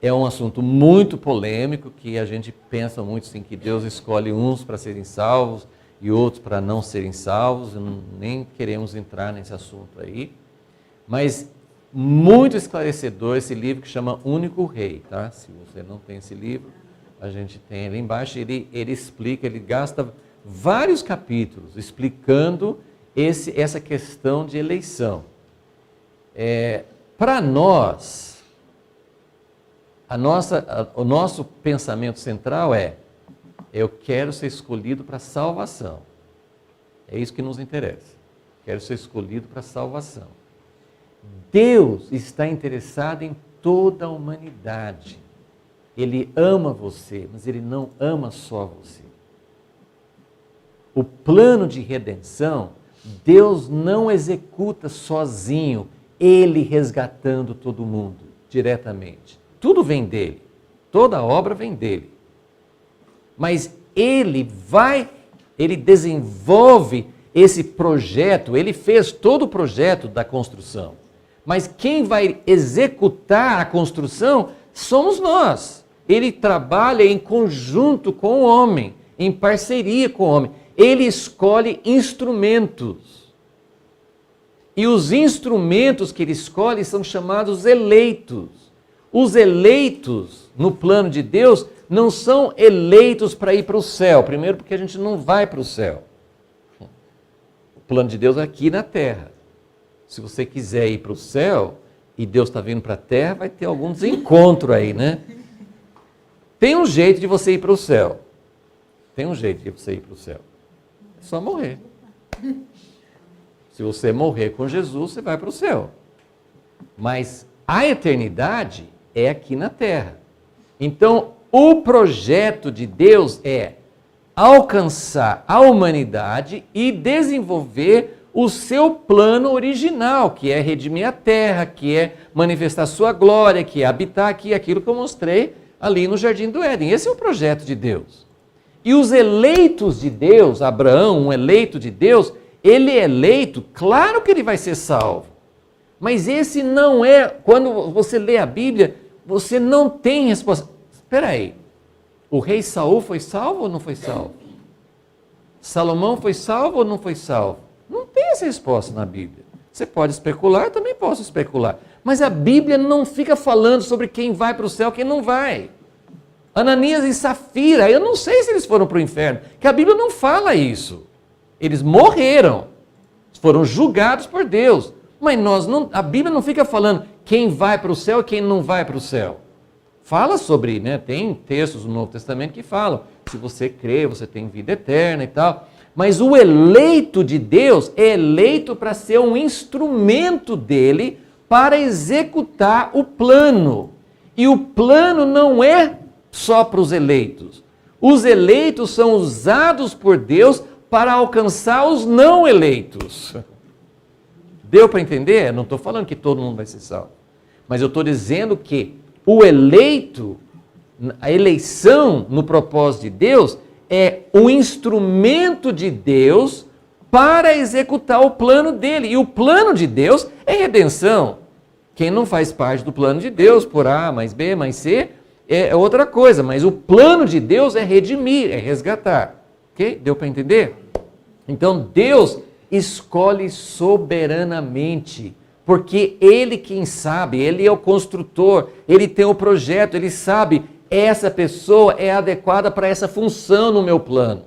É um assunto muito polêmico, que a gente pensa muito assim, que Deus escolhe uns para serem salvos e outros para não serem salvos. Nem queremos entrar nesse assunto aí. Mas muito esclarecedor esse livro que chama Único Rei, tá? Se você não tem esse livro, a gente tem ali embaixo. Ele explica, ele gasta vários capítulos explicando essa questão de eleição. Para nós, o nosso pensamento central eu quero ser escolhido para salvação. É isso que nos interessa. Quero ser escolhido para salvação. Deus está interessado em toda a humanidade. Ele ama você, mas Ele não ama só você. O plano de redenção, Deus não executa sozinho, Ele resgatando todo mundo diretamente. Tudo vem dele, toda a obra vem dele. Mas ele desenvolve esse projeto, ele fez todo o projeto da construção. Mas quem vai executar a construção somos nós. Ele trabalha em conjunto com o homem, em parceria com o homem. Ele escolhe instrumentos. E os instrumentos que ele escolhe são chamados eleitos. Os eleitos no plano de Deus não são eleitos para ir para o céu. Primeiro, porque a gente não vai para o céu. O plano de Deus é aqui na terra. Se você quiser ir para o céu e Deus está vindo para a terra, vai ter algum desencontro aí, né? Tem um jeito de você ir para o céu. Tem um jeito de você ir para o céu. É só morrer. Se você morrer com Jesus, você vai para o céu. Mas a eternidade é aqui na terra. Então, o projeto de Deus é alcançar a humanidade e desenvolver o seu plano original, que é redimir a terra, que é manifestar sua glória, que é habitar aqui, aquilo que eu mostrei ali no Jardim do Éden. Esse é o projeto de Deus. E os eleitos de Deus, Abraão, um eleito de Deus, ele é eleito, claro que ele vai ser salvo. Mas esse não é, quando você lê a Bíblia, você não tem resposta. Espera aí, o rei Saul foi salvo ou não foi salvo? Salomão foi salvo ou não foi salvo? Não tem essa resposta na Bíblia. Você pode especular, eu também posso especular. Mas a Bíblia não fica falando sobre quem vai para o céu e quem não vai. Ananias e Safira, eu não sei se eles foram para o inferno, que a Bíblia não fala isso. Eles morreram, foram julgados por Deus. Mas a Bíblia não fica falando quem vai para o céu e quem não vai para o céu. Fala sobre, né? Tem textos no Novo Testamento que falam, se você crê, você tem vida eterna e tal. Mas o eleito de Deus é eleito para ser um instrumento dele para executar o plano. E o plano não é só para os eleitos. Os eleitos são usados por Deus para alcançar os não eleitos. Deu para entender? Não estou falando que todo mundo vai ser salvo. Mas eu estou dizendo que o eleito, a eleição no propósito de Deus, é um instrumento de Deus para executar o plano dele. E o plano de Deus é redenção. Quem não faz parte do plano de Deus, por A mais B mais C, é outra coisa. Mas o plano de Deus é redimir, é resgatar. Ok? Deu para entender? Então Deus escolhe soberanamente, porque Ele quem sabe, Ele é o construtor, Ele tem o projeto, Ele sabe, essa pessoa é adequada para essa função no meu plano.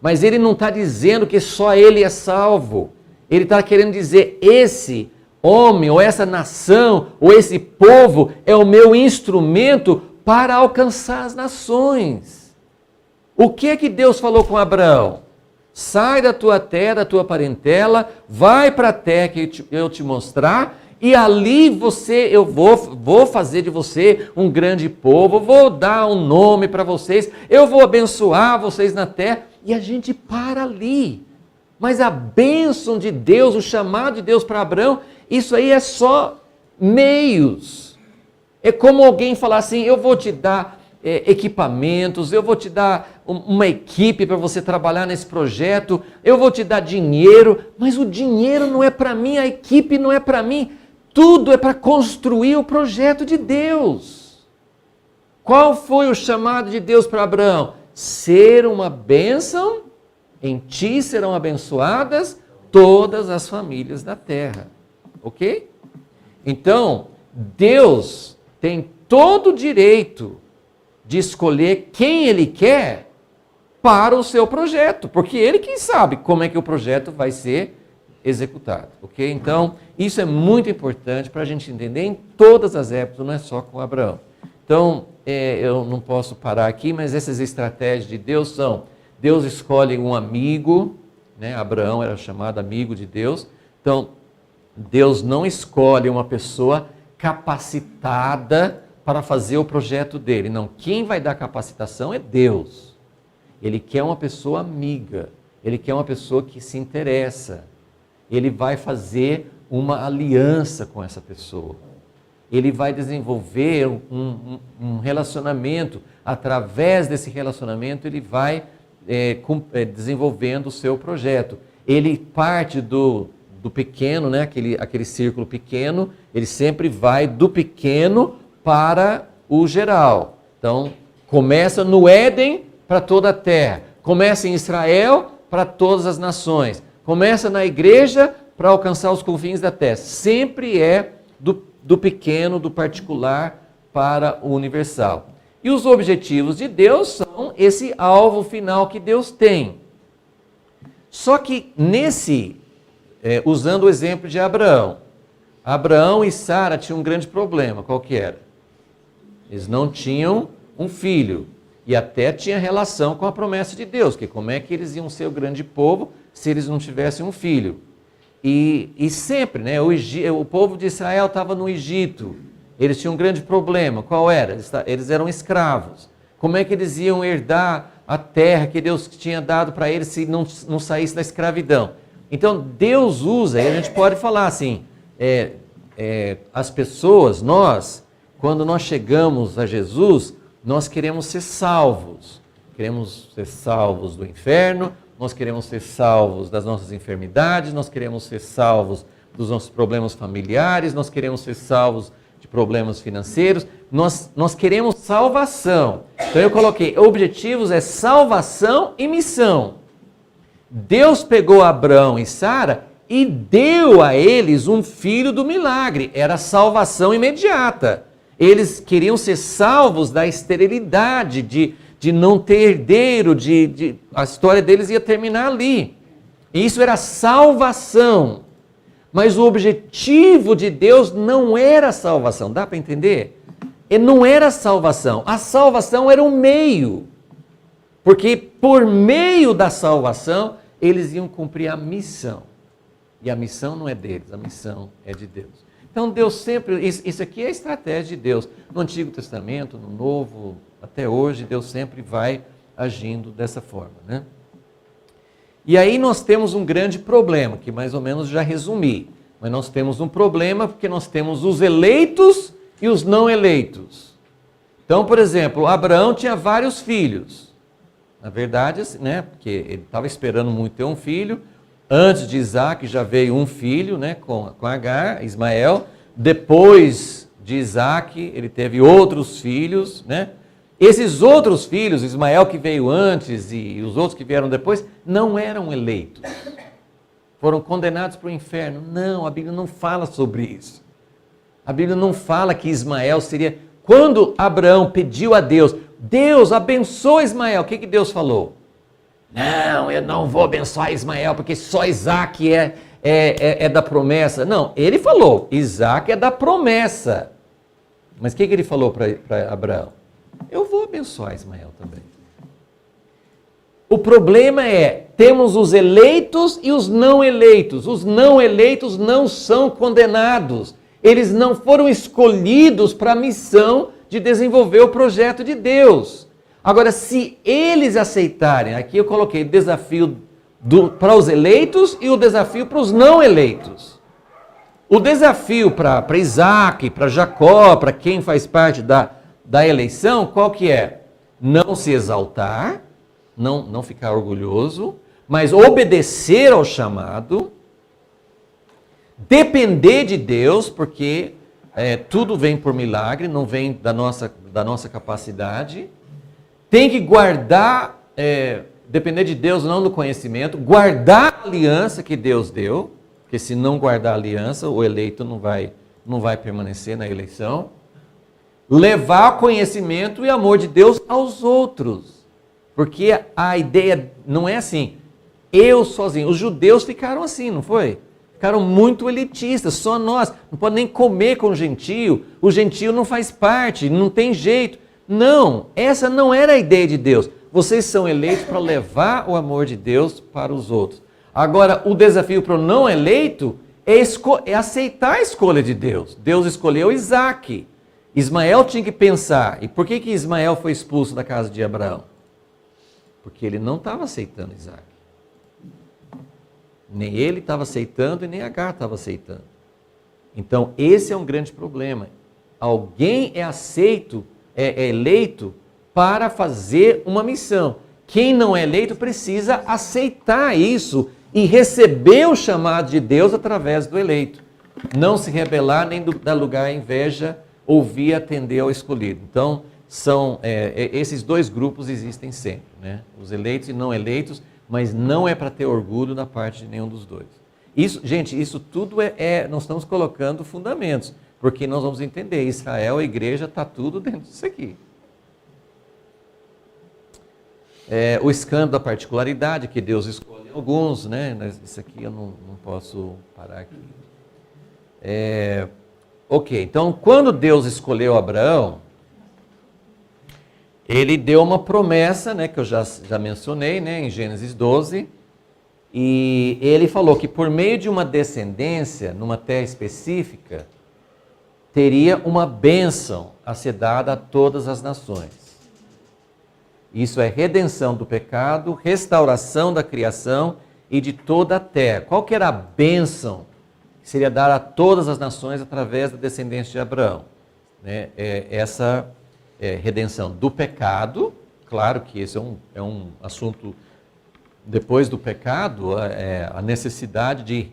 Mas Ele não está dizendo que só Ele é salvo. Ele está querendo dizer, esse homem, ou essa nação, ou esse povo é o meu instrumento para alcançar as nações. O que é que Deus falou com Abraão? Sai da tua terra, da tua parentela, vai para a terra que eu te mostrar, e ali eu vou fazer de você um grande povo, vou dar um nome para vocês, eu vou abençoar vocês na terra, e a gente para ali. Mas a bênção de Deus, o chamado de Deus para Abraão, isso aí é só meios. É como alguém falar assim, eu vou te dar equipamentos, eu vou te dar uma equipe para você trabalhar nesse projeto, eu vou te dar dinheiro, mas o dinheiro não é para mim, a equipe não é para mim, tudo é para construir o projeto de Deus. Qual foi o chamado de Deus para Abraão? Ser uma bênção, em ti serão abençoadas todas as famílias da terra. Ok? Então, Deus tem todo o direito de escolher quem Ele quer para o seu projeto, porque Ele quem sabe como é que o projeto vai ser executado, ok? Então, isso é muito importante para a gente entender em todas as épocas, não é só com Abraão. Então, eu não posso parar aqui, mas essas estratégias de Deus são, Deus escolhe um amigo, né? Abraão era chamado amigo de Deus, então, Deus não escolhe uma pessoa capacitada para fazer o projeto dele. Não, quem vai dar capacitação é Deus. Ele quer uma pessoa amiga, ele quer uma pessoa que se interessa. Ele vai fazer uma aliança com essa pessoa. Ele vai desenvolver um relacionamento. Através desse relacionamento, ele vai desenvolvendo o seu projeto. Ele parte do pequeno, né? aquele círculo pequeno, ele sempre vai do pequeno para o geral. Então, começa no Éden para toda a terra, começa em Israel para todas as nações, começa na igreja para alcançar os confins da terra. Sempre é do pequeno, do particular para o universal. E os objetivos de Deus são esse alvo final que Deus tem. Só que usando o exemplo de Abraão, Abraão e Sara tinham um grande problema. Qual que era? Eles não tinham um filho. E até tinha relação com a promessa de Deus, que como é que eles iam ser o grande povo se eles não tivessem um filho. E sempre, né, o povo de Israel estava no Egito, eles tinham um grande problema. Qual era? Eles eram escravos. Como é que eles iam herdar a terra que Deus tinha dado para eles se não saísse da escravidão? Então Deus usa, e a gente pode falar assim, as pessoas, quando nós chegamos a Jesus, nós queremos ser salvos. Queremos ser salvos do inferno, nós queremos ser salvos das nossas enfermidades, nós queremos ser salvos dos nossos problemas familiares, nós queremos ser salvos de problemas financeiros, nós queremos salvação. Então eu coloquei, objetivos é salvação e missão. Deus pegou Abraão e Sara e deu a eles um filho do milagre, era salvação imediata. Eles queriam ser salvos da esterilidade, de não ter herdeiro, a história deles ia terminar ali. E isso era salvação. Mas o objetivo de Deus não era salvação, dá para entender? Não era salvação, a salvação era um meio. Porque por meio da salvação, eles iam cumprir a missão. E a missão não é deles, a missão é de Deus. Então Deus sempre, isso aqui é a estratégia de Deus. No Antigo Testamento, no Novo, até hoje, Deus sempre vai agindo dessa forma, né? E aí nós temos um grande problema, que mais ou menos já resumi. Mas nós temos um problema porque nós temos os eleitos e os não eleitos. Então, por exemplo, Abraão tinha vários filhos. Na verdade, né, porque ele estava esperando muito ter um filho. Antes de Isaac já veio um filho, né, com Agar, Ismael. Depois de Isaac, ele teve outros filhos, né? Esses outros filhos, Ismael que veio antes e os outros que vieram depois, não eram eleitos. Foram condenados para o inferno. Não, a Bíblia não fala sobre isso. A Bíblia não fala que Ismael seria... Quando Abraão pediu a Deus, Deus abençoa Ismael, o que Deus falou? Não, eu não vou abençoar Ismael, porque só Isaac é da promessa. Não, ele falou, Isaac é da promessa. Mas o que ele falou para Abraão? Eu vou abençoar Ismael também. O problema temos os eleitos e os não eleitos. Os não eleitos não são condenados. Eles não foram escolhidos para a missão de desenvolver o projeto de Deus. Agora, se eles aceitarem, aqui eu coloquei desafio para os eleitos e o desafio para os não eleitos. O desafio para Isaac, para Jacó, para quem faz parte da eleição, qual que é? Não se exaltar, não ficar orgulhoso, mas obedecer ao chamado, depender de Deus, porque tudo vem por milagre, não vem da nossa capacidade. Tem que guardar, depender de Deus, não do conhecimento, guardar a aliança que Deus deu, porque se não guardar a aliança, o eleito não vai permanecer na eleição. Levar conhecimento e amor de Deus aos outros. Porque a ideia não é assim, eu sozinho. Os judeus ficaram assim, não foi? Ficaram muito elitistas, só nós. Não pode nem comer com o gentio não faz parte, não tem jeito. Não, essa não era a ideia de Deus. Vocês são eleitos para levar o amor de Deus para os outros. Agora, o desafio para o não eleito é aceitar a escolha de Deus. Deus escolheu Isaac. Ismael tinha que pensar, e por que Ismael foi expulso da casa de Abraão? Porque ele não estava aceitando Isaac. Nem ele estava aceitando e nem Agar estava aceitando. Então, esse é um grande problema. Alguém é eleito para fazer uma missão. Quem não é eleito precisa aceitar isso e receber o chamado de Deus através do eleito. Não se rebelar nem dar lugar à inveja, ouvir e atender ao escolhido. Então, esses dois grupos existem sempre, né? Os eleitos e não eleitos, mas não é para ter orgulho da parte de nenhum dos dois. Isso, gente, isso tudo nós estamos colocando fundamentos, porque nós vamos entender, Israel, a igreja, está tudo dentro disso aqui. O escândalo da particularidade, que Deus escolhe alguns, né? Isso aqui eu não posso parar aqui. Ok, então quando Deus escolheu Abraão, ele deu uma promessa, né, que eu já mencionei, né, em Gênesis 12, e ele falou que por meio de uma descendência, numa terra específica, teria uma bênção a ser dada a todas as nações. Isso é redenção do pecado, restauração da criação e de toda a terra. Qual que era a bênção que seria dada a todas as nações através da descendência de Abraão? Né? Essa redenção do pecado, claro que esse é um assunto depois do pecado, a necessidade de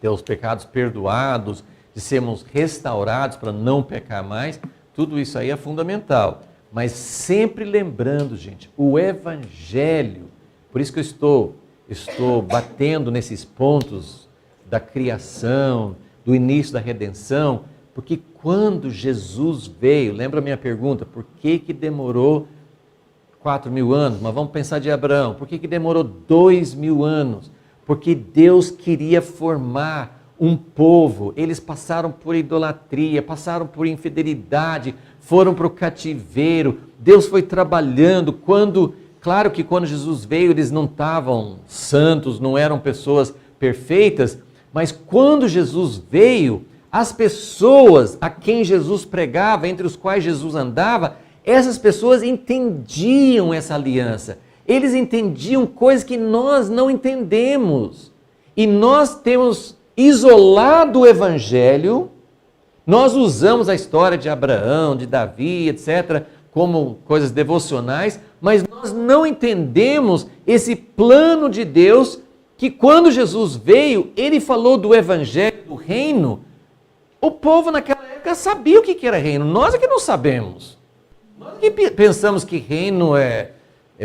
ter os pecados perdoados, de sermos restaurados para não pecar mais, tudo isso aí é fundamental. Mas sempre lembrando, gente, o Evangelho, por isso que eu estou batendo nesses pontos da criação, do início da redenção, porque quando Jesus veio, lembra a minha pergunta, por que demorou 4.000 anos? Mas vamos pensar de Abraão, por que demorou 2.000 anos? Porque Deus queria formar um povo, eles passaram por idolatria, passaram por infidelidade, foram para o cativeiro, Deus foi trabalhando, claro que quando Jesus veio eles não estavam santos, não eram pessoas perfeitas, mas quando Jesus veio, as pessoas a quem Jesus pregava, entre os quais Jesus andava, essas pessoas entendiam essa aliança, eles entendiam coisas que nós não entendemos, e nós temos isolado o Evangelho, nós usamos a história de Abraão, de Davi, etc., como coisas devocionais, mas nós não entendemos esse plano de Deus, que quando Jesus veio, ele falou do Evangelho, do reino, o povo naquela época sabia o que era reino, nós é que não sabemos. Nós é que pensamos que reino é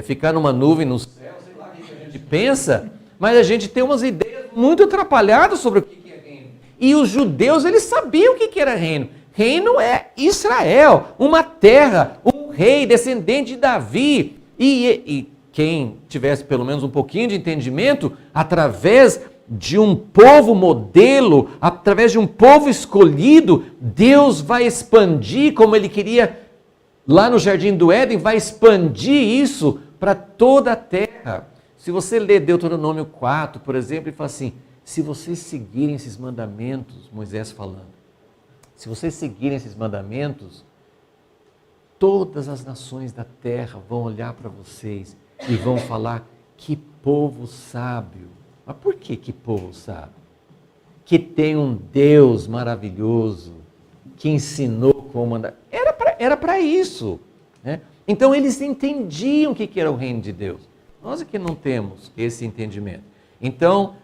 ficar numa nuvem no céu, sei lá o que a gente pensa, mas a gente tem umas ideias muito atrapalhadas sobre o que é reino. E os judeus, eles sabiam o que era reino. Reino é Israel, uma terra, um rei, descendente de Davi. E quem tivesse pelo menos um pouquinho de entendimento, através de um povo modelo, através de um povo escolhido, Deus vai expandir, como ele queria lá no Jardim do Éden, vai expandir isso para toda a terra. Se você ler Deuteronômio 4, por exemplo, ele fala assim, se vocês seguirem esses mandamentos, Moisés falando, se vocês seguirem esses mandamentos, todas as nações da terra vão olhar para vocês e vão falar, que povo sábio. Mas por que povo sábio? Que tem um Deus maravilhoso, que ensinou como andar. Era para isso. Né? Então eles entendiam o que era o reino de Deus. Nós é que não temos esse entendimento. Então,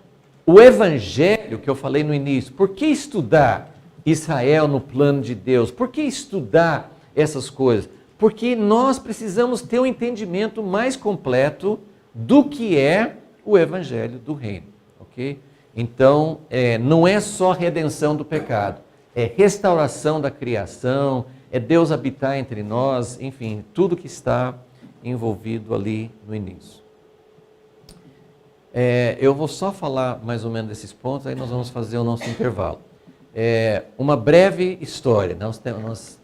o Evangelho que eu falei no início, por que estudar Israel no plano de Deus? Por que estudar essas coisas? Porque nós precisamos ter um entendimento mais completo do que é o Evangelho do reino. Ok? Então, não é só redenção do pecado, é restauração da criação, é Deus habitar entre nós, enfim, tudo que está envolvido ali no início. Eu vou só falar mais ou menos desses pontos, aí nós vamos fazer o nosso intervalo. Uma breve história, nós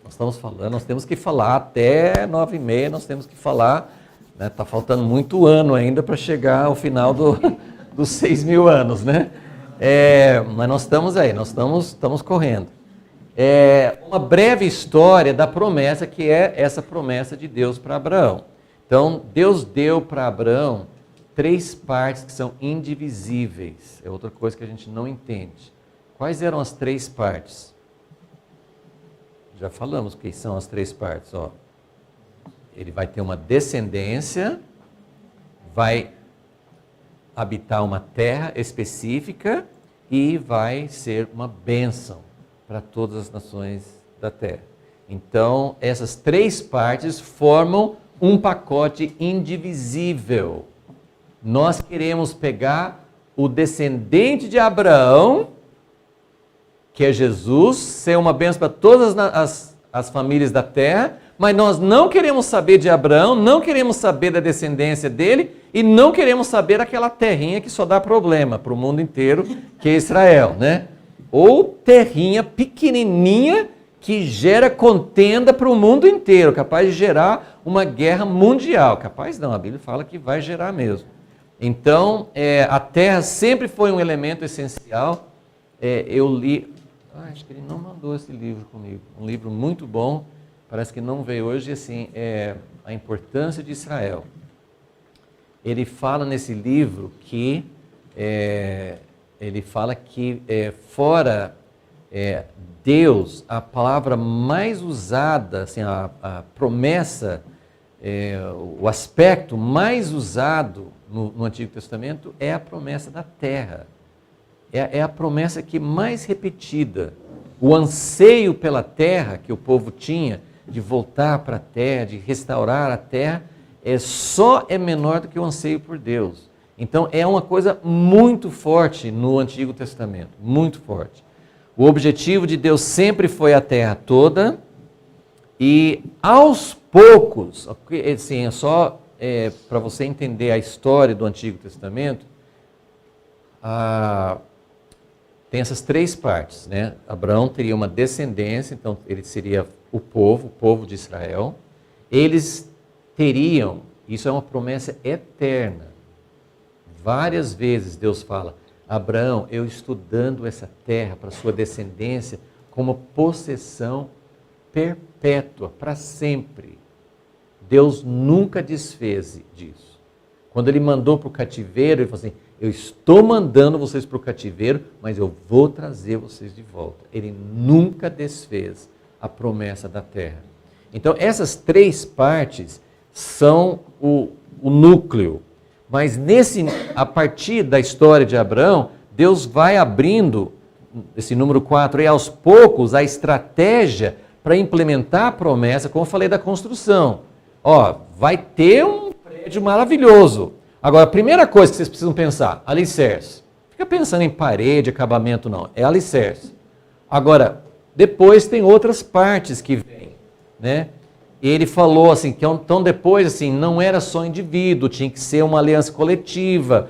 estamos falando, nós temos que falar até 9h30, nós temos que falar, está faltando muito ano ainda para chegar ao final dos 6.000 anos, né? Mas nós estamos aí, nós estamos correndo. Uma breve história da promessa, que é essa promessa de Deus para Abraão. Então, Deus deu para Abraão 3 partes que são indivisíveis. É outra coisa que a gente não entende. Quais eram as 3 partes? Já falamos quais são as 3 partes. Ó. Ele vai ter uma descendência, vai habitar uma terra específica e vai ser uma bênção para todas as nações da terra. Então, essas 3 partes formam um pacote indivisível. Nós queremos pegar o descendente de Abraão, que é Jesus, ser uma bênção para todas as famílias da terra, mas nós não queremos saber de Abraão, não queremos saber da descendência dele e não queremos saber daquela terrinha que só dá problema para o mundo inteiro, que é Israel, né? Ou terrinha pequenininha que gera contenda para o mundo inteiro, capaz de gerar uma guerra mundial. Capaz não, a Bíblia fala que vai gerar mesmo. Então, a terra sempre foi um elemento essencial. Eu li, acho que ele não mandou esse livro comigo, um livro muito bom, parece que não veio hoje, assim, a importância de Israel. Ele fala nesse livro que, fora Deus, a palavra mais usada, assim, a promessa, o aspecto mais usado no Antigo Testamento é a promessa da terra. É a promessa que mais repetida. O anseio pela terra que o povo tinha, de voltar para a terra, de restaurar a terra, só é menor do que o anseio por Deus. Então é uma coisa muito forte no Antigo Testamento, muito forte. O objetivo de Deus sempre foi a terra toda, e aos poucos, assim, só para você entender a história do Antigo Testamento, tem essas três partes, né? Abraão teria uma descendência, então ele seria o povo de Israel. Eles teriam, isso é uma promessa eterna. Várias vezes Deus fala: Abraão, eu estou dando essa terra para sua descendência como possessão perpétua, para sempre. Deus nunca desfez disso. Quando ele mandou para o cativeiro, ele falou assim: eu estou mandando vocês para o cativeiro, mas eu vou trazer vocês de volta. Ele nunca desfez a promessa da terra. Então, essas três partes são o núcleo. Mas a partir da história de Abraão, Deus vai abrindo, esse número 4, e aos poucos, a estratégia para implementar a promessa, como eu falei da construção. Vai ter um prédio maravilhoso. Agora, a primeira coisa que vocês precisam pensar, alicerce. Fica pensando em parede, acabamento, não. É alicerce. Agora, depois tem outras partes que vêm, né? E ele falou assim, que então depois, assim, não era só indivíduo, tinha que ser uma aliança coletiva.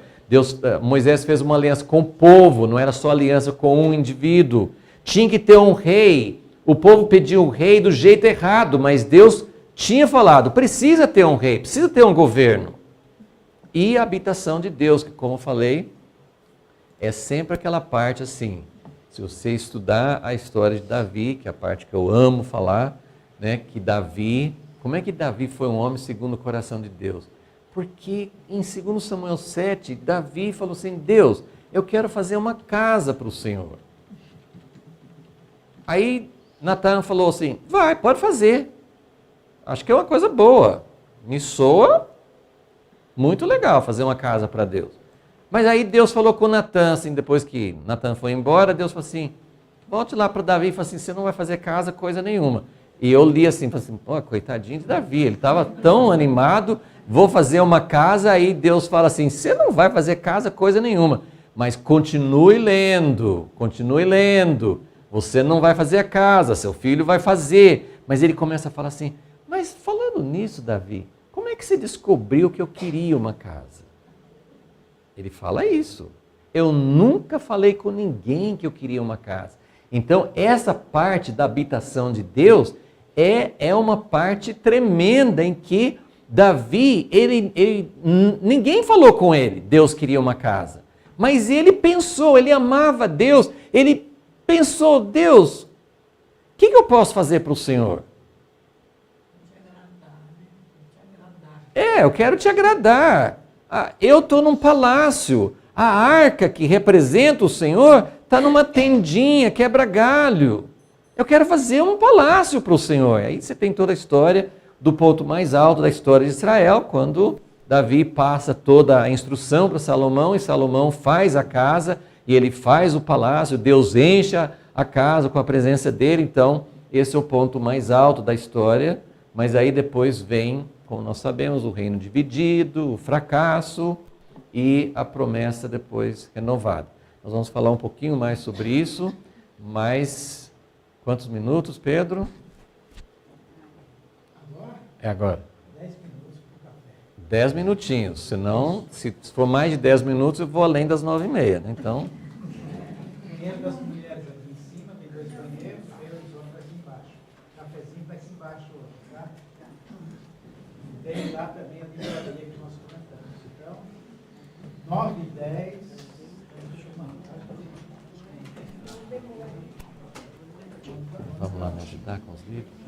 Moisés fez uma aliança com o povo, não era só aliança com um indivíduo. Tinha que ter um rei. O povo pediu um rei do jeito errado, mas Deus tinha falado, precisa ter um rei, precisa ter um governo. E a habitação de Deus, que, como eu falei, é sempre aquela parte assim. Se você estudar a história de Davi, que é a parte que eu amo falar, né, que Davi, como é que Davi foi um homem segundo o coração de Deus? Porque em 2 Samuel 7, Davi falou assim: Deus, eu quero fazer uma casa para o Senhor. Aí Natan falou assim: pode fazer. Acho que é uma coisa boa. Me soa muito legal fazer uma casa para Deus. Mas aí Deus falou com Natan, assim, depois que Natan foi embora, Deus falou assim: volte lá para Davi e falou assim: você não vai fazer casa, coisa nenhuma. E eu li assim, falei assim: coitadinho de Davi, ele estava tão animado, vou fazer uma casa, aí Deus fala assim: você não vai fazer casa, coisa nenhuma. Mas continue lendo, você não vai fazer a casa, seu filho vai fazer. Mas ele começa a falar assim: mas falando nisso, Davi, como é que você descobriu que eu queria uma casa? Ele fala isso. Eu nunca falei com ninguém que eu queria uma casa. Então, essa parte da habitação de Deus é uma parte tremenda em que Davi, ninguém falou com ele, Deus queria uma casa. Mas ele pensou, ele amava Deus, ele pensou: Deus, o que eu posso fazer para o Senhor? Eu quero te agradar. Eu estou num palácio. A arca que representa o Senhor está numa tendinha, quebra-galho. Eu quero fazer um palácio para o Senhor. Aí você tem toda a história do ponto mais alto da história de Israel, quando Davi passa toda a instrução para Salomão, e Salomão faz a casa, e ele faz o palácio, Deus enche a casa com a presença dele. Então, esse é o ponto mais alto da história. Mas aí depois vem, como nós sabemos, o reino dividido, o fracasso e a promessa depois renovada. Nós vamos falar um pouquinho mais sobre isso, mas quantos minutos, Pedro? É agora. 10 minutos para o café. 10 minutinhos, senão, se for mais de 10 minutos, eu vou além das 9h30, né? Então... Banheiro das mulheres aqui em cima, tem 2 banheiros, banheiro dos homens aqui embaixo. tem lá também a livraria que nós comentamos. Então, 9 e 10. Vamos lá me ajudar com os livros?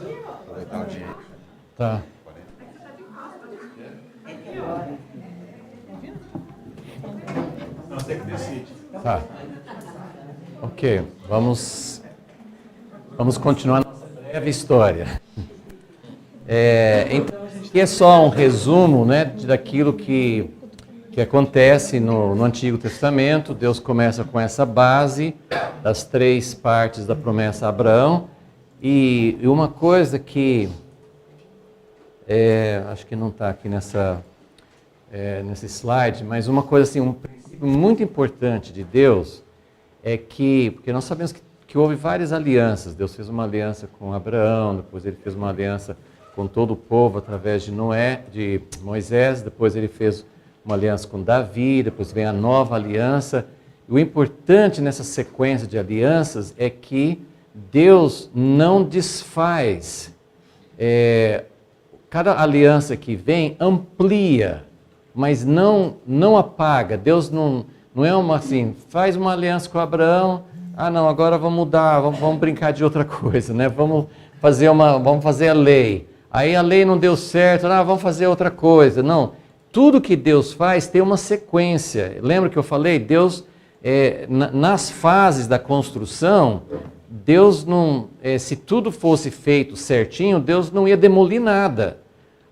Aproveitar o dia. Tá. Não, você que decide. Tá. Ok, vamos continuar nossa breve história. Então, aqui é só um resumo, né, daquilo que acontece no Antigo Testamento. Deus começa com essa base das 3 partes da promessa a Abraão. E uma coisa que, acho que não está aqui nesse slide, mas uma coisa assim, um princípio muito importante de Deus é que, porque nós sabemos que houve várias alianças. Deus fez uma aliança com Abraão, depois ele fez uma aliança com todo o povo através de Moisés, depois ele fez uma aliança com Davi, depois vem a nova aliança. E o importante nessa sequência de alianças é que Deus não desfaz. Cada aliança que vem amplia, mas não apaga. Deus não é assim, faz uma aliança com Abraão, não, agora vamos mudar, vamos brincar de outra coisa, né? Vamos fazer a lei. Aí a lei não deu certo, vamos fazer outra coisa. Não, tudo que Deus faz tem uma sequência. Lembra que eu falei? Deus, nas fases da construção, Deus não, se tudo fosse feito certinho, Deus não ia demolir nada.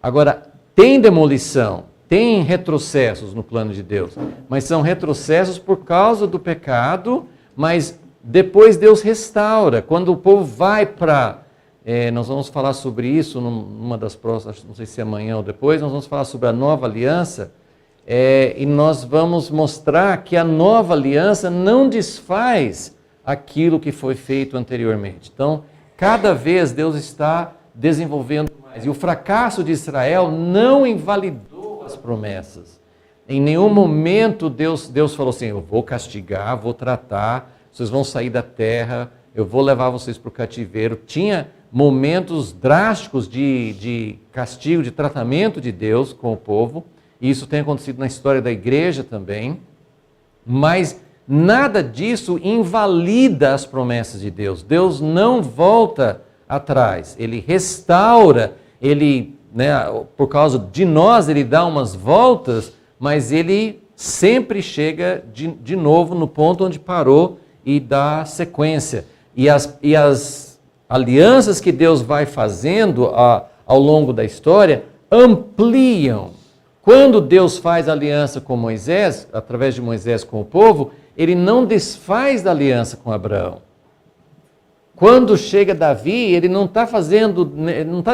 Agora, tem demolição, tem retrocessos no plano de Deus, mas são retrocessos por causa do pecado, mas depois Deus restaura. Quando o povo vai para... nós vamos falar sobre isso numa das próximas, não sei se é amanhã ou depois, nós vamos falar sobre a nova aliança, e nós vamos mostrar que a nova aliança não desfaz aquilo que foi feito anteriormente. Então, cada vez Deus está desenvolvendo mais. E o fracasso de Israel não invalidou as promessas. Em nenhum momento Deus falou assim, eu vou castigar, vou tratar, vocês vão sair da terra, eu vou levar vocês para o cativeiro. Tinha momentos drásticos de castigo, de tratamento de Deus com o povo, e isso tem acontecido na história da igreja também, mas nada disso invalida as promessas de Deus. Deus não volta atrás, Ele restaura, Ele, por causa de nós, Ele dá umas voltas, mas Ele sempre chega de novo no ponto onde parou e dá sequência. E as alianças que Deus vai fazendo ao longo da história ampliam. Quando Deus faz aliança com Moisés, através de Moisés com o povo, Ele não desfaz da aliança com Abraão. Quando chega Davi, ele não está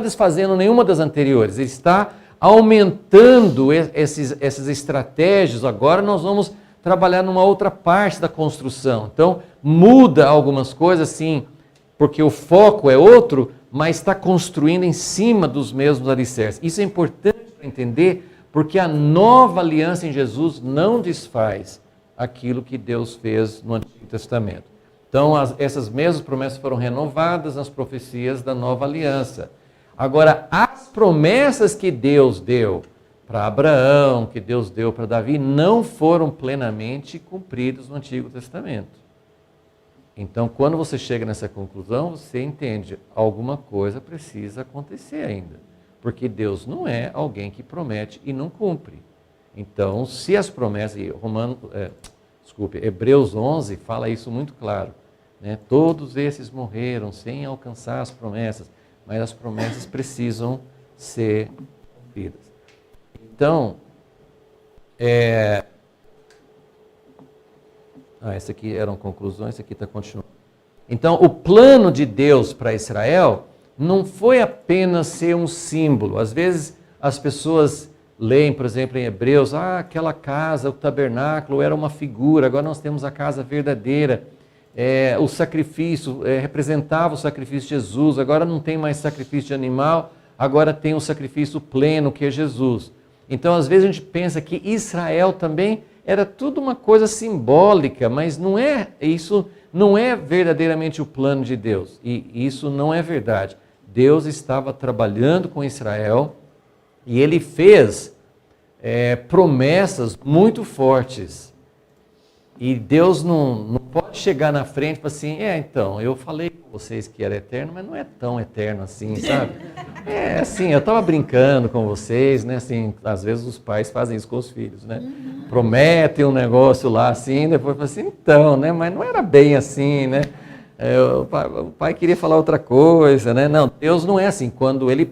desfazendo nenhuma das anteriores, ele está aumentando essas estratégias. Agora nós vamos trabalhar numa outra parte da construção. Então, muda algumas coisas, sim, porque o foco é outro, mas está construindo em cima dos mesmos alicerces. Isso é importante para entender, porque a nova aliança em Jesus não desfaz aquilo que Deus fez no Antigo Testamento. Então, essas mesmas promessas foram renovadas nas profecias da nova aliança. Agora, as promessas que Deus deu para Abraão, que Deus deu para Davi, não foram plenamente cumpridas no Antigo Testamento. Então, quando você chega nessa conclusão, você entende, alguma coisa precisa acontecer ainda. Porque Deus não é alguém que promete e não cumpre. Então, se as promessas, Hebreus 11 fala isso muito claro, né? Todos esses morreram sem alcançar as promessas, mas as promessas precisam ser cumpridas. Então, essa aqui eram conclusões, essa aqui está continuando. Então, o plano de Deus para Israel não foi apenas ser um símbolo. Às vezes as pessoas leem, por exemplo, em Hebreus, aquela casa, o tabernáculo era uma figura, agora nós temos a casa verdadeira. O sacrifício representava o sacrifício de Jesus, agora não tem mais sacrifício de animal, agora tem o sacrifício pleno, que é Jesus. Então, às vezes a gente pensa que Israel também era tudo uma coisa simbólica, mas não é, isso não é verdadeiramente o plano de Deus, e isso não é verdade. Deus estava trabalhando com Israel e Ele fez promessas muito fortes. E Deus não pode chegar na frente e falar assim, então, eu falei com vocês que era eterno, mas não é tão eterno assim, sabe? Assim, eu estava brincando com vocês, né? Assim, às vezes os pais fazem isso com os filhos, né? Prometem um negócio lá assim, depois falam assim, então, né? Mas não era bem assim, né? O pai queria falar outra coisa, né? Não, Deus não é assim. Quando ele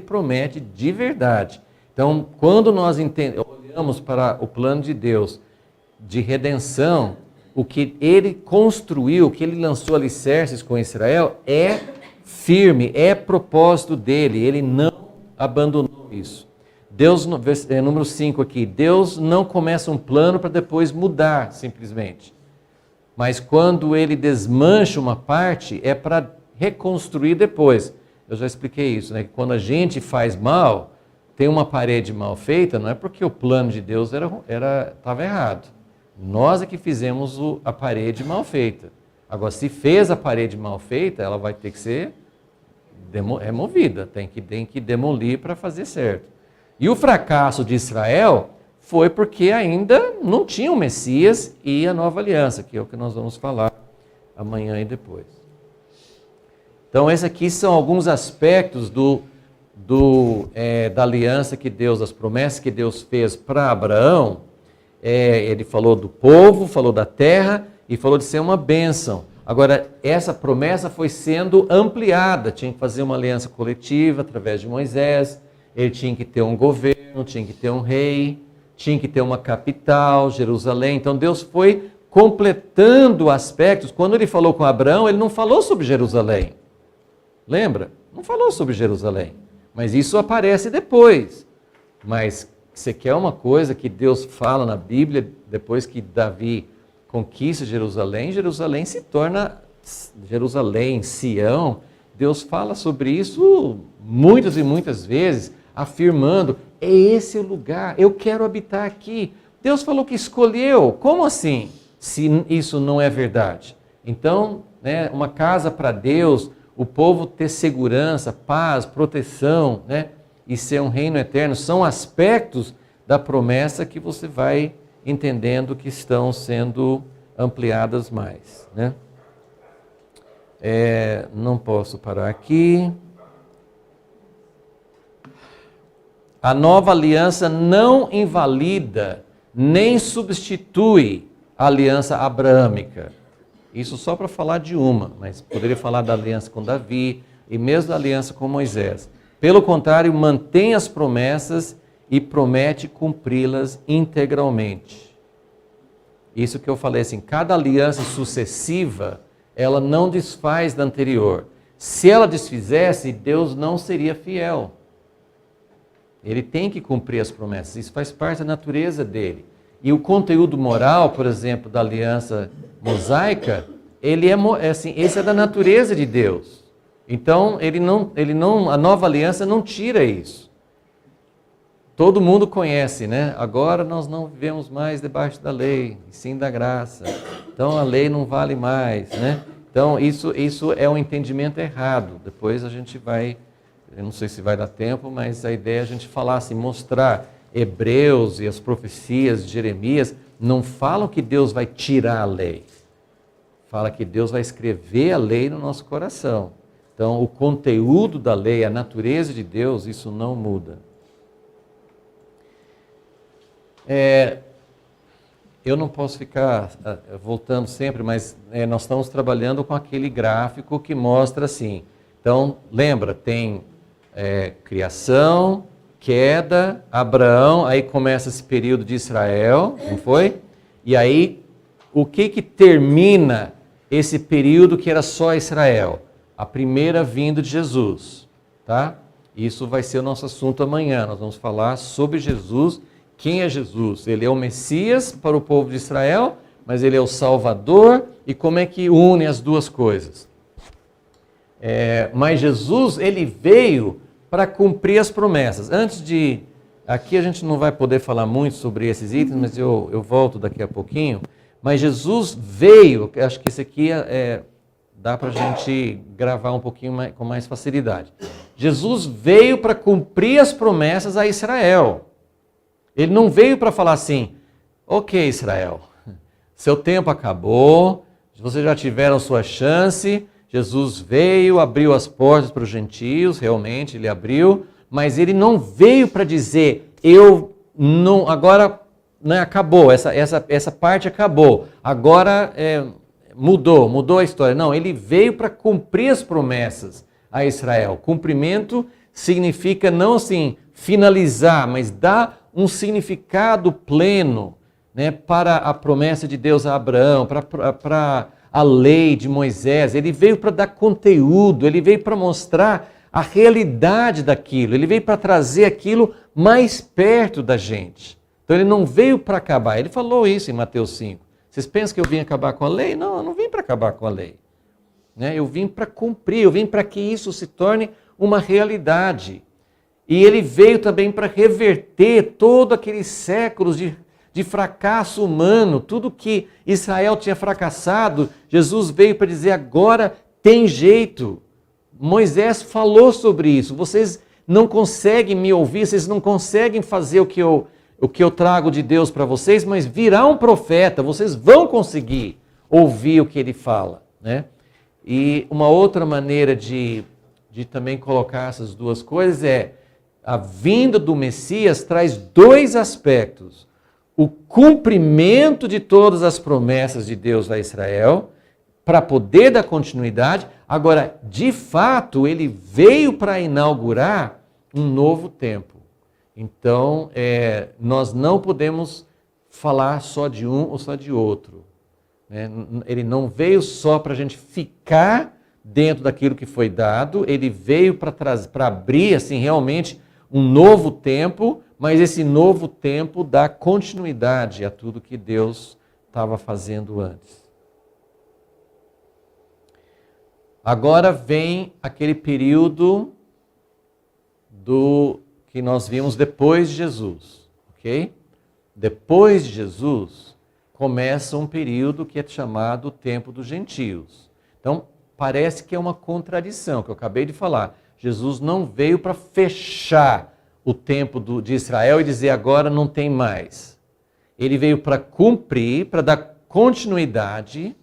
promete de verdade. Então, quando nós olhamos para o plano de Deus de redenção, o que ele construiu, o que ele lançou alicerces com Israel, é firme, é propósito dele, ele não abandonou isso. Deus, número 5 aqui, Deus não começa um plano para depois mudar, simplesmente. Mas quando ele desmancha uma parte, é para reconstruir depois. Eu já expliquei isso, né? Que quando a gente faz mal, tem uma parede mal feita, não é porque o plano de Deus estava errado. Nós é que fizemos a parede mal feita. Agora, se fez a parede mal feita, ela vai ter que ser removida, tem que demolir para fazer certo. E o fracasso de Israel foi porque ainda não tinha o Messias e a nova aliança, que é o que nós vamos falar amanhã e depois. Então, esses aqui são alguns aspectos da aliança que Deus, das promessas que Deus fez para Abraão. Ele falou do povo, falou da terra e falou de ser uma bênção. Agora, essa promessa foi sendo ampliada, tinha que fazer uma aliança coletiva através de Moisés, ele tinha que ter um governo, tinha que ter um rei, tinha que ter uma capital, Jerusalém. Então Deus foi completando aspectos. Quando ele falou com Abraão, ele não falou sobre Jerusalém. Lembra? Não falou sobre Jerusalém. Mas isso aparece depois. Mas você quer uma coisa que Deus fala na Bíblia, depois que Davi conquista Jerusalém, Jerusalém se torna Jerusalém, Sião. Deus fala sobre isso muitas e muitas vezes, afirmando, é esse o lugar, eu quero habitar aqui. Deus falou que escolheu, como assim, se isso não é verdade? Então, né, uma casa para Deus, o povo ter segurança, paz, proteção, né, e ser um reino eterno, são aspectos da promessa que você vai entendendo que estão sendo ampliadas mais, né? Não posso parar aqui. A nova aliança não invalida nem substitui a aliança abraâmica. Isso só para falar de uma, mas poderia falar da aliança com Davi e mesmo da aliança com Moisés. Pelo contrário, mantém as promessas e promete cumpri-las integralmente. Isso que eu falei assim, cada aliança sucessiva, ela não desfaz da anterior. Se ela desfizesse, Deus não seria fiel. Ele tem que cumprir as promessas, isso faz parte da natureza dele. E o conteúdo moral, por exemplo, da aliança mosaica, esse é da natureza de Deus. Então, a nova aliança não tira isso. Todo mundo conhece, né? Agora nós não vivemos mais debaixo da lei, e sim da graça. Então a lei não vale mais, né? Então isso é um entendimento errado. Depois a gente vai, eu não sei se vai dar tempo, mas a ideia é a gente falar assim, mostrar Hebreus e as profecias de Jeremias não falam que Deus vai tirar a lei. Fala que Deus vai escrever a lei no nosso coração. Então o conteúdo da lei, a natureza de Deus, isso não muda. Eu não posso ficar voltando sempre, mas nós estamos trabalhando com aquele gráfico que mostra assim. Então, lembra, tem criação, queda, Abraão, aí começa esse período de Israel, não foi? E aí, o que termina esse período que era só Israel? A primeira vinda de Jesus, tá? Isso vai ser o nosso assunto amanhã, nós vamos falar sobre Jesus. Quem é Jesus? Ele é o Messias para o povo de Israel, mas ele é o Salvador, e como é que une as duas coisas? Mas Jesus, ele veio para cumprir as promessas. Aqui a gente não vai poder falar muito sobre esses itens, mas eu volto daqui a pouquinho, mas Jesus veio, acho que esse aqui dá para a gente gravar um pouquinho com mais facilidade. Jesus veio para cumprir as promessas a Israel. Ele não veio para falar assim, ok, Israel, seu tempo acabou, vocês já tiveram sua chance, Jesus veio, abriu as portas para os gentios, realmente ele abriu, mas ele não veio para dizer, agora né, acabou, essa parte acabou, agora mudou a história. Não, ele veio para cumprir as promessas a Israel. Cumprimento significa não assim finalizar, mas dar um significado pleno, né, para a promessa de Deus a Abraão, para a lei de Moisés. Ele veio para dar conteúdo, ele veio para mostrar a realidade daquilo, ele veio para trazer aquilo mais perto da gente. Então ele não veio para acabar, ele falou isso em Mateus 5. Vocês pensam que eu vim acabar com a lei? Não, eu não vim para acabar com a lei. Né? Eu vim para cumprir, eu vim para que isso se torne uma realidade. E ele veio também para reverter todos aqueles séculos de fracasso humano, tudo que Israel tinha fracassado, Jesus veio para dizer, agora tem jeito. Moisés falou sobre isso, vocês não conseguem me ouvir, vocês não conseguem fazer o que eu trago de Deus para vocês, mas virá um profeta, vocês vão conseguir ouvir o que ele fala. Né? E uma outra maneira de também colocar essas duas coisas é, a vinda do Messias traz dois aspectos. O cumprimento de todas as promessas de Deus a Israel, para poder dar continuidade. Agora, de fato, ele veio para inaugurar um novo tempo. Então, nós não podemos falar só de um ou só de outro. Né? Ele não veio só para a gente ficar dentro daquilo que foi dado, ele veio para abrir assim, realmente um novo tempo, mas esse novo tempo dá continuidade a tudo que Deus estava fazendo antes. Agora vem aquele período que nós vimos depois de Jesus, ok? Depois de Jesus, começa um período que é chamado o tempo dos gentios. Então, parece que é uma contradição, que eu acabei de falar. Jesus não veio para fechar o tempo de Israel e dizer agora não tem mais. Ele veio para cumprir, para dar continuidade.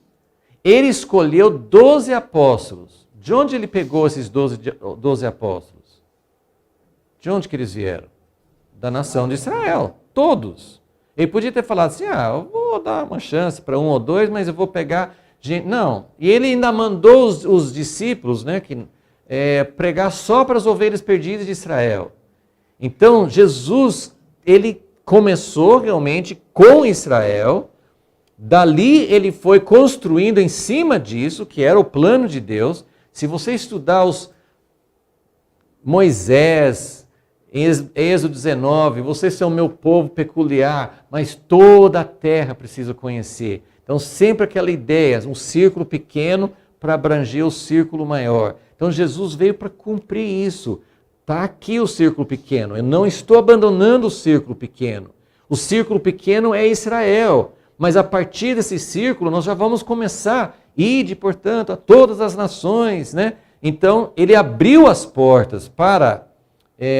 Ele escolheu 12 apóstolos. De onde ele pegou esses 12 apóstolos? De onde que eles vieram? Da nação de Israel, todos. Ele podia ter falado assim, eu vou dar uma chance para um ou dois, mas eu vou pegar gente. Não, e ele ainda mandou os discípulos, né, pregar só para as ovelhas perdidas de Israel. Então, Jesus, ele começou realmente com Israel, dali ele foi construindo em cima disso, que era o plano de Deus. Se você estudar os Moisés, Êxodo 19, vocês são meu povo peculiar, mas toda a terra precisa conhecer. Então, sempre aquela ideia, um círculo pequeno para abranger o círculo maior. Então, Jesus veio para cumprir isso. Está aqui o círculo pequeno. Eu não estou abandonando o círculo pequeno. O círculo pequeno é Israel. Mas a partir desse círculo, nós já vamos começar. Ide, portanto, a todas as nações. Né? Então, ele abriu as portas para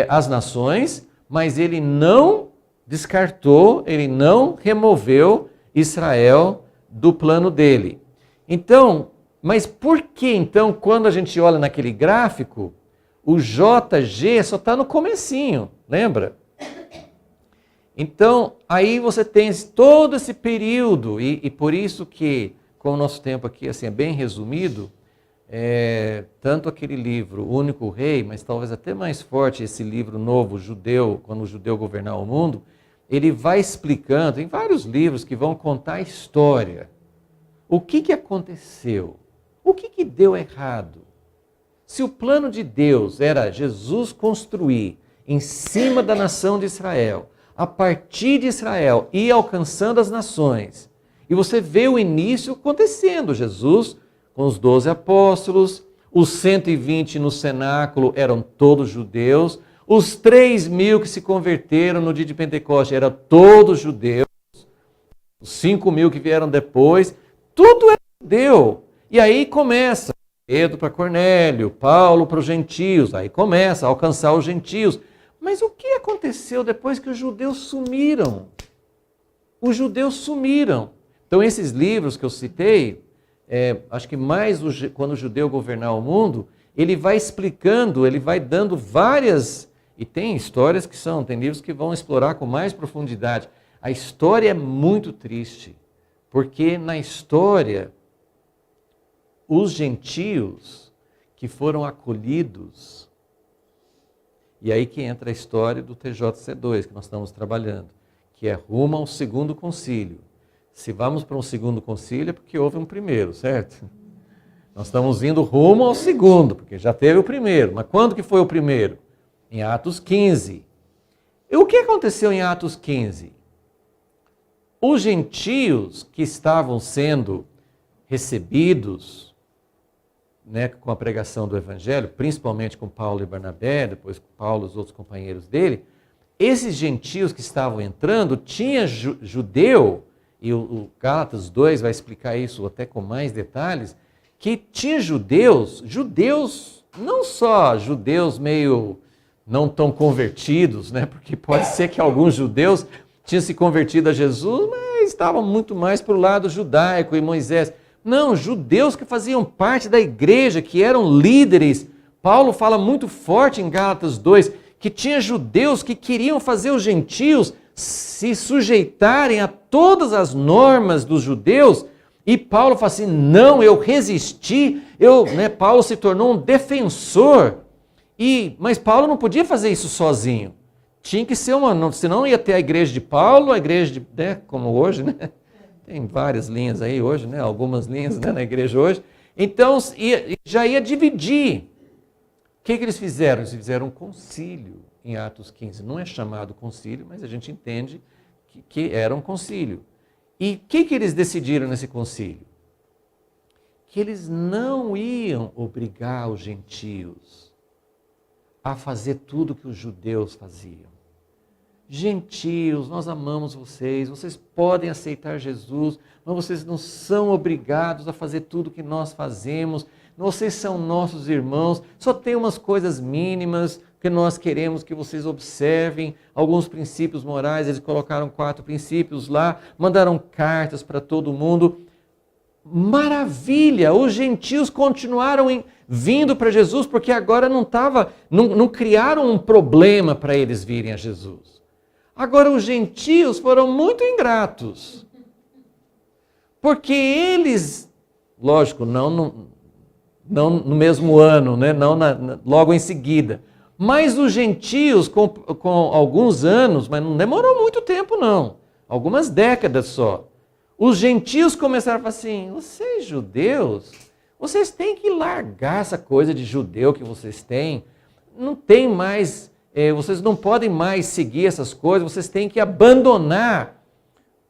as nações, mas ele não descartou, ele não removeu Israel do plano dele. Então, mas por que então, quando a gente olha naquele gráfico, o JG só está no comecinho, lembra? Então, aí você tem todo esse período, e por isso que, como o nosso tempo aqui assim, é bem resumido, tanto aquele livro, O Único Rei, mas talvez até mais forte esse livro novo, Judeu, quando o judeu governar o mundo, ele vai explicando, tem vários livros que vão contar a história. O que aconteceu? O que deu errado? Se o plano de Deus era Jesus construir em cima da nação de Israel, a partir de Israel, ir alcançando as nações, e você vê o início acontecendo, Jesus com os 12 apóstolos, os 120 no cenáculo eram todos judeus, os 3.000 que se converteram no dia de Pentecostes eram todos judeus, os 5.000 que vieram depois, tudo era judeu. E aí começa Pedro para Cornélio, Paulo para os gentios, aí começa a alcançar os gentios. Mas o que aconteceu depois que os judeus sumiram? Os judeus sumiram. Então, esses livros que eu citei, acho que mais quando o judeu governar o mundo, ele vai explicando, ele vai dando várias... E tem histórias tem livros que vão explorar com mais profundidade. A história é muito triste, porque na história, os gentios que foram acolhidos, e aí que entra a história do TJC2, que nós estamos trabalhando, que é rumo ao segundo concílio. Se vamos para um segundo concílio é porque houve um primeiro, certo? Nós estamos indo rumo ao segundo, porque já teve o primeiro. Mas quando que foi o primeiro? Em Atos 15. E o que aconteceu em Atos 15? Os gentios que estavam sendo recebidos, né, com a pregação do Evangelho, principalmente com Paulo e Barnabé, depois com Paulo e os outros companheiros dele, esses gentios que estavam entrando, tinha judeu, e o Gálatas 2 vai explicar isso até com mais detalhes, que tinha judeus, não só judeus meio não tão convertidos, né? Porque pode ser que alguns judeus tinham se convertido a Jesus, mas estavam muito mais para o lado judaico e Moisés. Não, judeus que faziam parte da igreja, que eram líderes. Paulo fala muito forte em Gálatas 2, que tinha judeus que queriam fazer os gentios se sujeitarem a todas as normas dos judeus, e Paulo fala assim, não, eu resisti, Paulo se tornou um defensor, mas Paulo não podia fazer isso sozinho, tinha que ser senão ia ter a igreja de Paulo, a igreja como hoje, né? Tem várias linhas aí hoje, né? Algumas linhas, né, na igreja hoje, então já ia dividir. O que eles fizeram? Eles fizeram um concílio em Atos 15. Não é chamado concílio, mas a gente entende que era um concílio. E o que eles decidiram nesse concílio? Que eles não iam obrigar os gentios a fazer tudo que os judeus faziam. Gentios, nós amamos vocês podem aceitar Jesus, mas vocês não são obrigados a fazer tudo que nós fazemos, vocês são nossos irmãos, só tem umas coisas mínimas que nós queremos que vocês observem, alguns princípios morais, eles colocaram 4 princípios lá, mandaram cartas para todo mundo. Maravilha! Os gentios continuaram vindo para Jesus, porque agora não criaram um problema para eles virem a Jesus. Agora os gentios foram muito ingratos, porque eles, lógico, não no mesmo ano, né? Não logo em seguida, mas os gentios com alguns anos, mas não demorou muito tempo não, algumas décadas só, os gentios começaram a falar assim, vocês judeus, vocês têm que largar essa coisa de judeu que vocês têm, não tem mais, vocês não podem mais seguir essas coisas, vocês têm que abandonar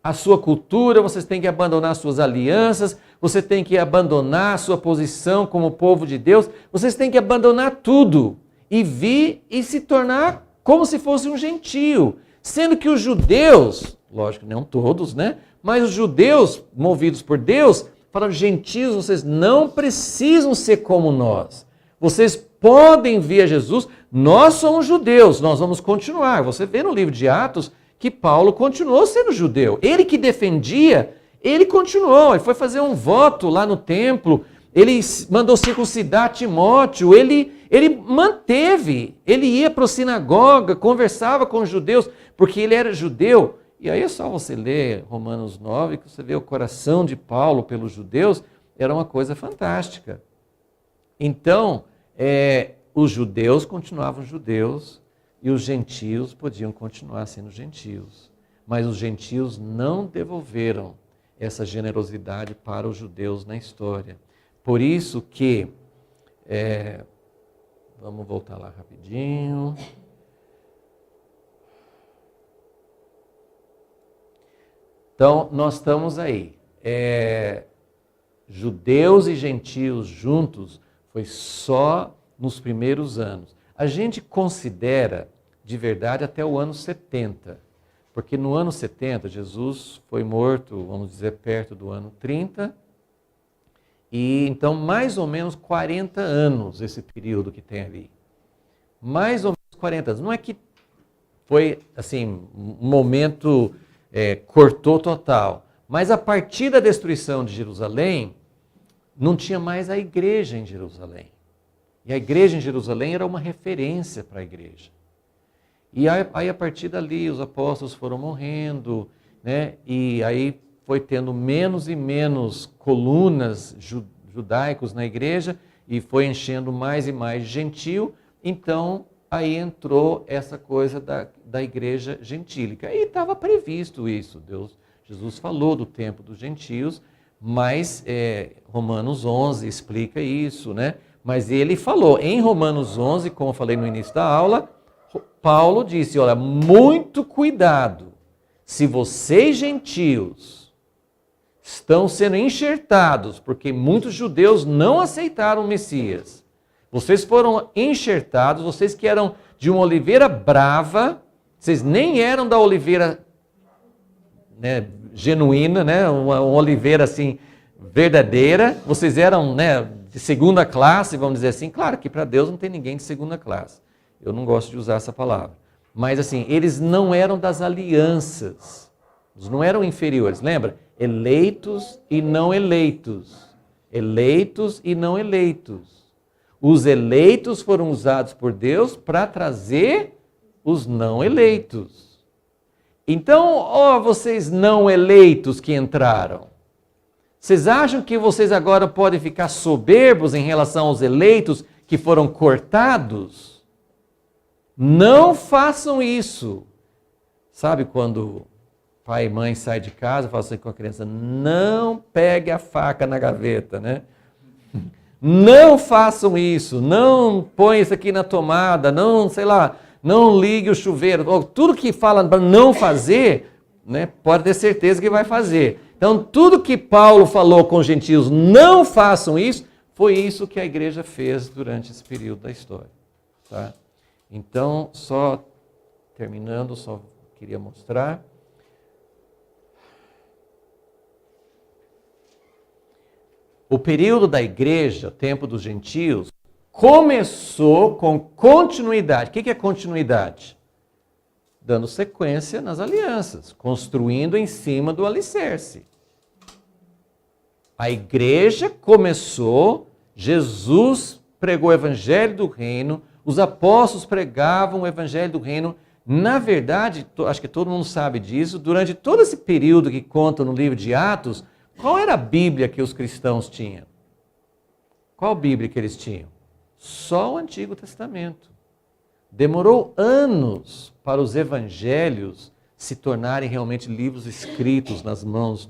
a sua cultura, vocês têm que abandonar suas alianças, você tem que abandonar a sua posição como povo de Deus, vocês têm que abandonar tudo e vir e se tornar como se fosse um gentio. Sendo que os judeus, lógico, não todos, né? Mas os judeus, movidos por Deus, falaram, gentios, vocês não precisam ser como nós. Vocês podem vir a Jesus, nós somos judeus, nós vamos continuar. Você vê no livro de Atos que Paulo continuou sendo judeu. Ele que defendia, ele continuou, ele foi fazer um voto lá no templo, ele mandou circuncidar Timóteo, ele manteve, ele ia para a sinagoga, conversava com os judeus, porque ele era judeu. E aí é só você ler Romanos 9, que você vê o coração de Paulo pelos judeus, era uma coisa fantástica. Então, os judeus continuavam judeus, e os gentios podiam continuar sendo gentios. Mas os gentios não devolveram essa generosidade para os judeus na história. Por isso que, vamos voltar lá rapidinho. Então, nós estamos aí. Judeus e gentios juntos foi só nos primeiros anos. A gente considera de verdade até o ano 70, porque no ano 70 Jesus foi morto, vamos dizer, perto do ano 30, e então mais ou menos 40 anos esse período que tem ali. Mais ou menos 40 anos. Não é que foi assim, um momento cortou total, Mas a partir da destruição de Jerusalém, não tinha mais a igreja em Jerusalém. E a igreja em Jerusalém era uma referência para a igreja. E aí, a partir dali, os apóstolos foram morrendo, né? E aí foi tendo menos e menos colunas judaicos na igreja, e foi enchendo mais e mais gentil. Então, aí entrou essa coisa da igreja gentílica. E estava previsto isso. Jesus falou do tempo dos gentios, mas Romanos 11 explica isso, né? Mas ele falou, em Romanos 11, como eu falei no início da aula, Paulo disse, olha, muito cuidado, se vocês gentios estão sendo enxertados, porque muitos judeus não aceitaram o Messias, vocês foram enxertados, vocês que eram de uma oliveira brava, vocês nem eram da oliveira, né, genuína, né, uma oliveira assim, verdadeira, vocês eram, né, de segunda classe, vamos dizer assim. Claro que para Deus não tem ninguém de segunda classe. Eu não gosto de usar essa palavra. Mas assim, eles não eram das alianças. Eles não eram inferiores. Lembra? Eleitos e não eleitos. Eleitos e não eleitos. Os eleitos foram usados por Deus para trazer os não eleitos. Então, ó, vocês não eleitos que entraram. Vocês acham que vocês agora podem ficar soberbos em relação aos eleitos que foram cortados? Não façam isso. Sabe quando pai e mãe saem de casa e falam assim com a criança, não pegue a faca na gaveta, né? Não façam isso, não põe isso aqui na tomada, não, sei lá, não ligue o chuveiro. Tudo que fala para não fazer, né, pode ter certeza que vai fazer. Então, tudo que Paulo falou com os gentios, não façam isso, foi isso que a igreja fez durante esse período da história. Tá? Então, só terminando, só queria mostrar. O período da igreja, o tempo dos gentios, começou com continuidade. O que é continuidade? Dando sequência nas alianças, construindo em cima do alicerce. A igreja começou, Jesus pregou o evangelho do reino, os apóstolos pregavam o evangelho do reino. Na verdade, acho que todo mundo sabe disso, durante todo esse período que conta no livro de Atos, qual era a Bíblia que os cristãos tinham? Qual Bíblia que eles tinham? Só o Antigo Testamento. Demorou anos para os evangelhos se tornarem realmente livros escritos nas mãos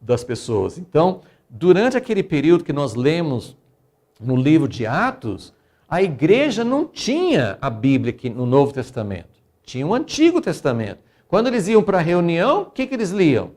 das pessoas. Então, durante aquele período que nós lemos no livro de Atos, a igreja não tinha a Bíblia aqui no Novo Testamento. Tinha o Antigo Testamento. Quando eles iam para a reunião, o que eles liam?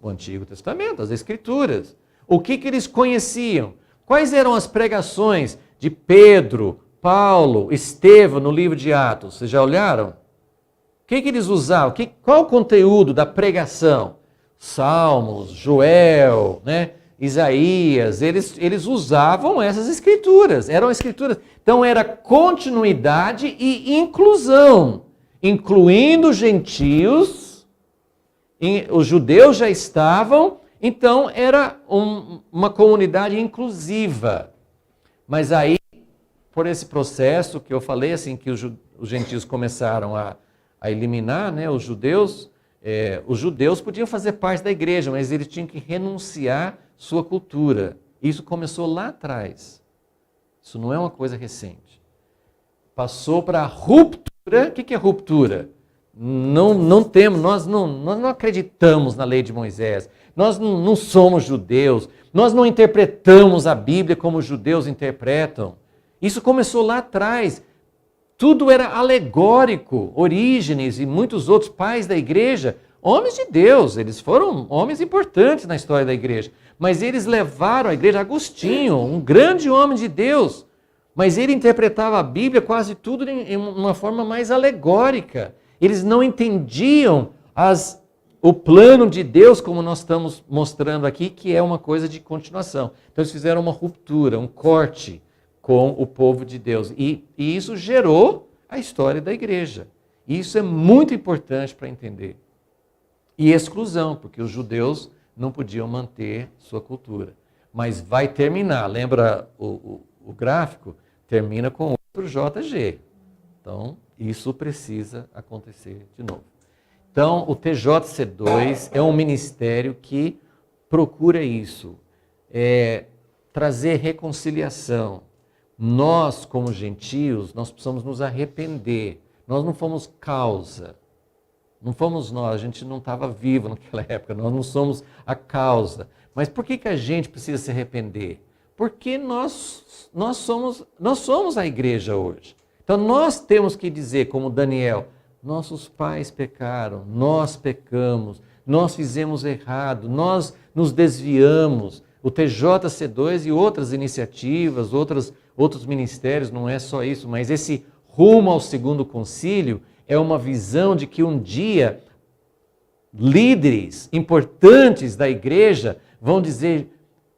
O Antigo Testamento, as Escrituras. O que eles conheciam? Quais eram as pregações de Pedro, Paulo, Estevão no livro de Atos? Vocês já olharam? O que eles usavam? Qual o conteúdo da pregação? Salmos, Joel, né? Isaías, eles usavam essas escrituras, eram escrituras. Então era continuidade e inclusão, incluindo os gentios, os judeus já estavam, então era uma comunidade inclusiva. Mas aí, por esse processo que eu falei, assim, que os gentios começaram a eliminar, né, os judeus podiam fazer parte da igreja, mas eles tinham que renunciar sua cultura. Isso começou lá atrás. Isso não é uma coisa recente. Passou para a ruptura. O que é ruptura? Nós não acreditamos na lei de Moisés. Nós não somos judeus. Nós não interpretamos a Bíblia como os judeus interpretam. Isso começou lá atrás. Tudo era alegórico. Orígenes e muitos outros pais da igreja, homens de Deus, eles foram homens importantes na história da igreja. Mas eles levaram a igreja, Agostinho, um grande homem de Deus, mas ele interpretava a Bíblia quase tudo em uma forma mais alegórica. Eles não entendiam o plano de Deus, como nós estamos mostrando aqui, que é uma coisa de continuação. Então eles fizeram uma ruptura, um corte com o povo de Deus. E isso gerou a história da igreja. E isso é muito importante para entender. e exclusão, porque os judeus não podiam manter sua cultura. Mas vai terminar, lembra o gráfico? Termina com outro JG. Então, isso precisa acontecer de novo. Então, o TJC2 é um ministério que procura isso, trazer reconciliação. Nós, como gentios, nós precisamos nos arrepender. Nós não fomos causa. Não fomos nós, a gente não estava vivo naquela época, nós não somos a causa. Mas por que a gente precisa se arrepender? Porque nós somos a igreja hoje. Então nós temos que dizer, como Daniel, nossos pais pecaram, nós pecamos, nós fizemos errado, nós nos desviamos. O TJC2 e outras iniciativas, outros ministérios, não é só isso, mas esse rumo ao segundo concílio é uma visão de que um dia líderes importantes da igreja vão dizer: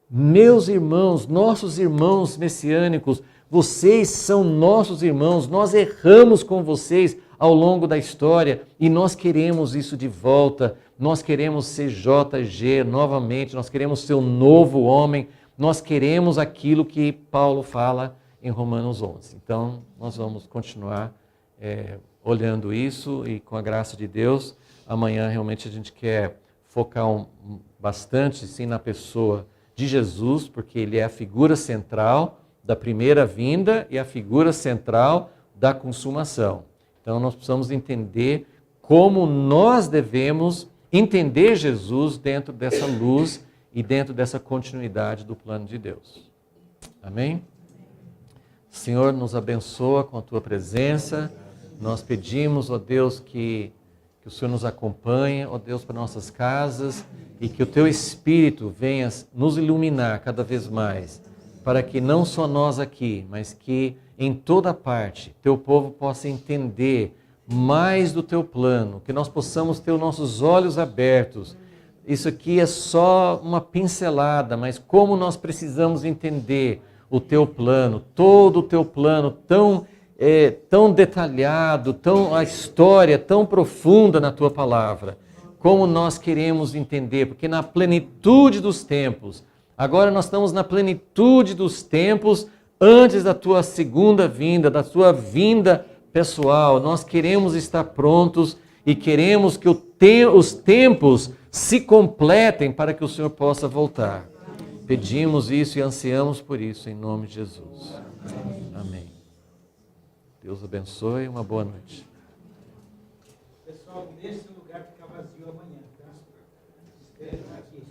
meus irmãos, nossos irmãos messiânicos, vocês são nossos irmãos, nós erramos com vocês ao longo da história e nós queremos isso de volta, nós queremos ser JG novamente, nós queremos ser um novo homem, nós queremos aquilo que Paulo fala em Romanos 11. Então, nós vamos continuar olhando isso e com a graça de Deus, amanhã realmente a gente quer focar bastante sim, na pessoa de Jesus, porque ele é a figura central da primeira vinda e a figura central da consumação. Então nós precisamos entender como nós devemos entender Jesus dentro dessa luz e dentro dessa continuidade do plano de Deus. Amém? Senhor, nos abençoa com a tua presença. Nós pedimos, ó Deus, que o Senhor nos acompanhe, ó Deus, para nossas casas e que o teu Espírito venha nos iluminar cada vez mais, para que não só nós aqui, mas que em toda parte teu povo possa entender mais do teu plano, que nós possamos ter os nossos olhos abertos. Isso aqui é só uma pincelada, mas como nós precisamos entender o teu plano, todo o teu plano tão detalhado, a história tão profunda na tua palavra. Como nós queremos entender, porque na plenitude dos tempos, agora nós estamos na plenitude dos tempos antes da tua segunda vinda, da tua vinda pessoal. Nós queremos estar prontos e queremos que os tempos se completem para que o Senhor possa voltar. Pedimos isso e ansiamos por isso, em nome de Jesus. Amém. Deus abençoe e uma boa noite. Pessoal, deixe o lugar ficar vazio amanhã, tá? Espere aqui.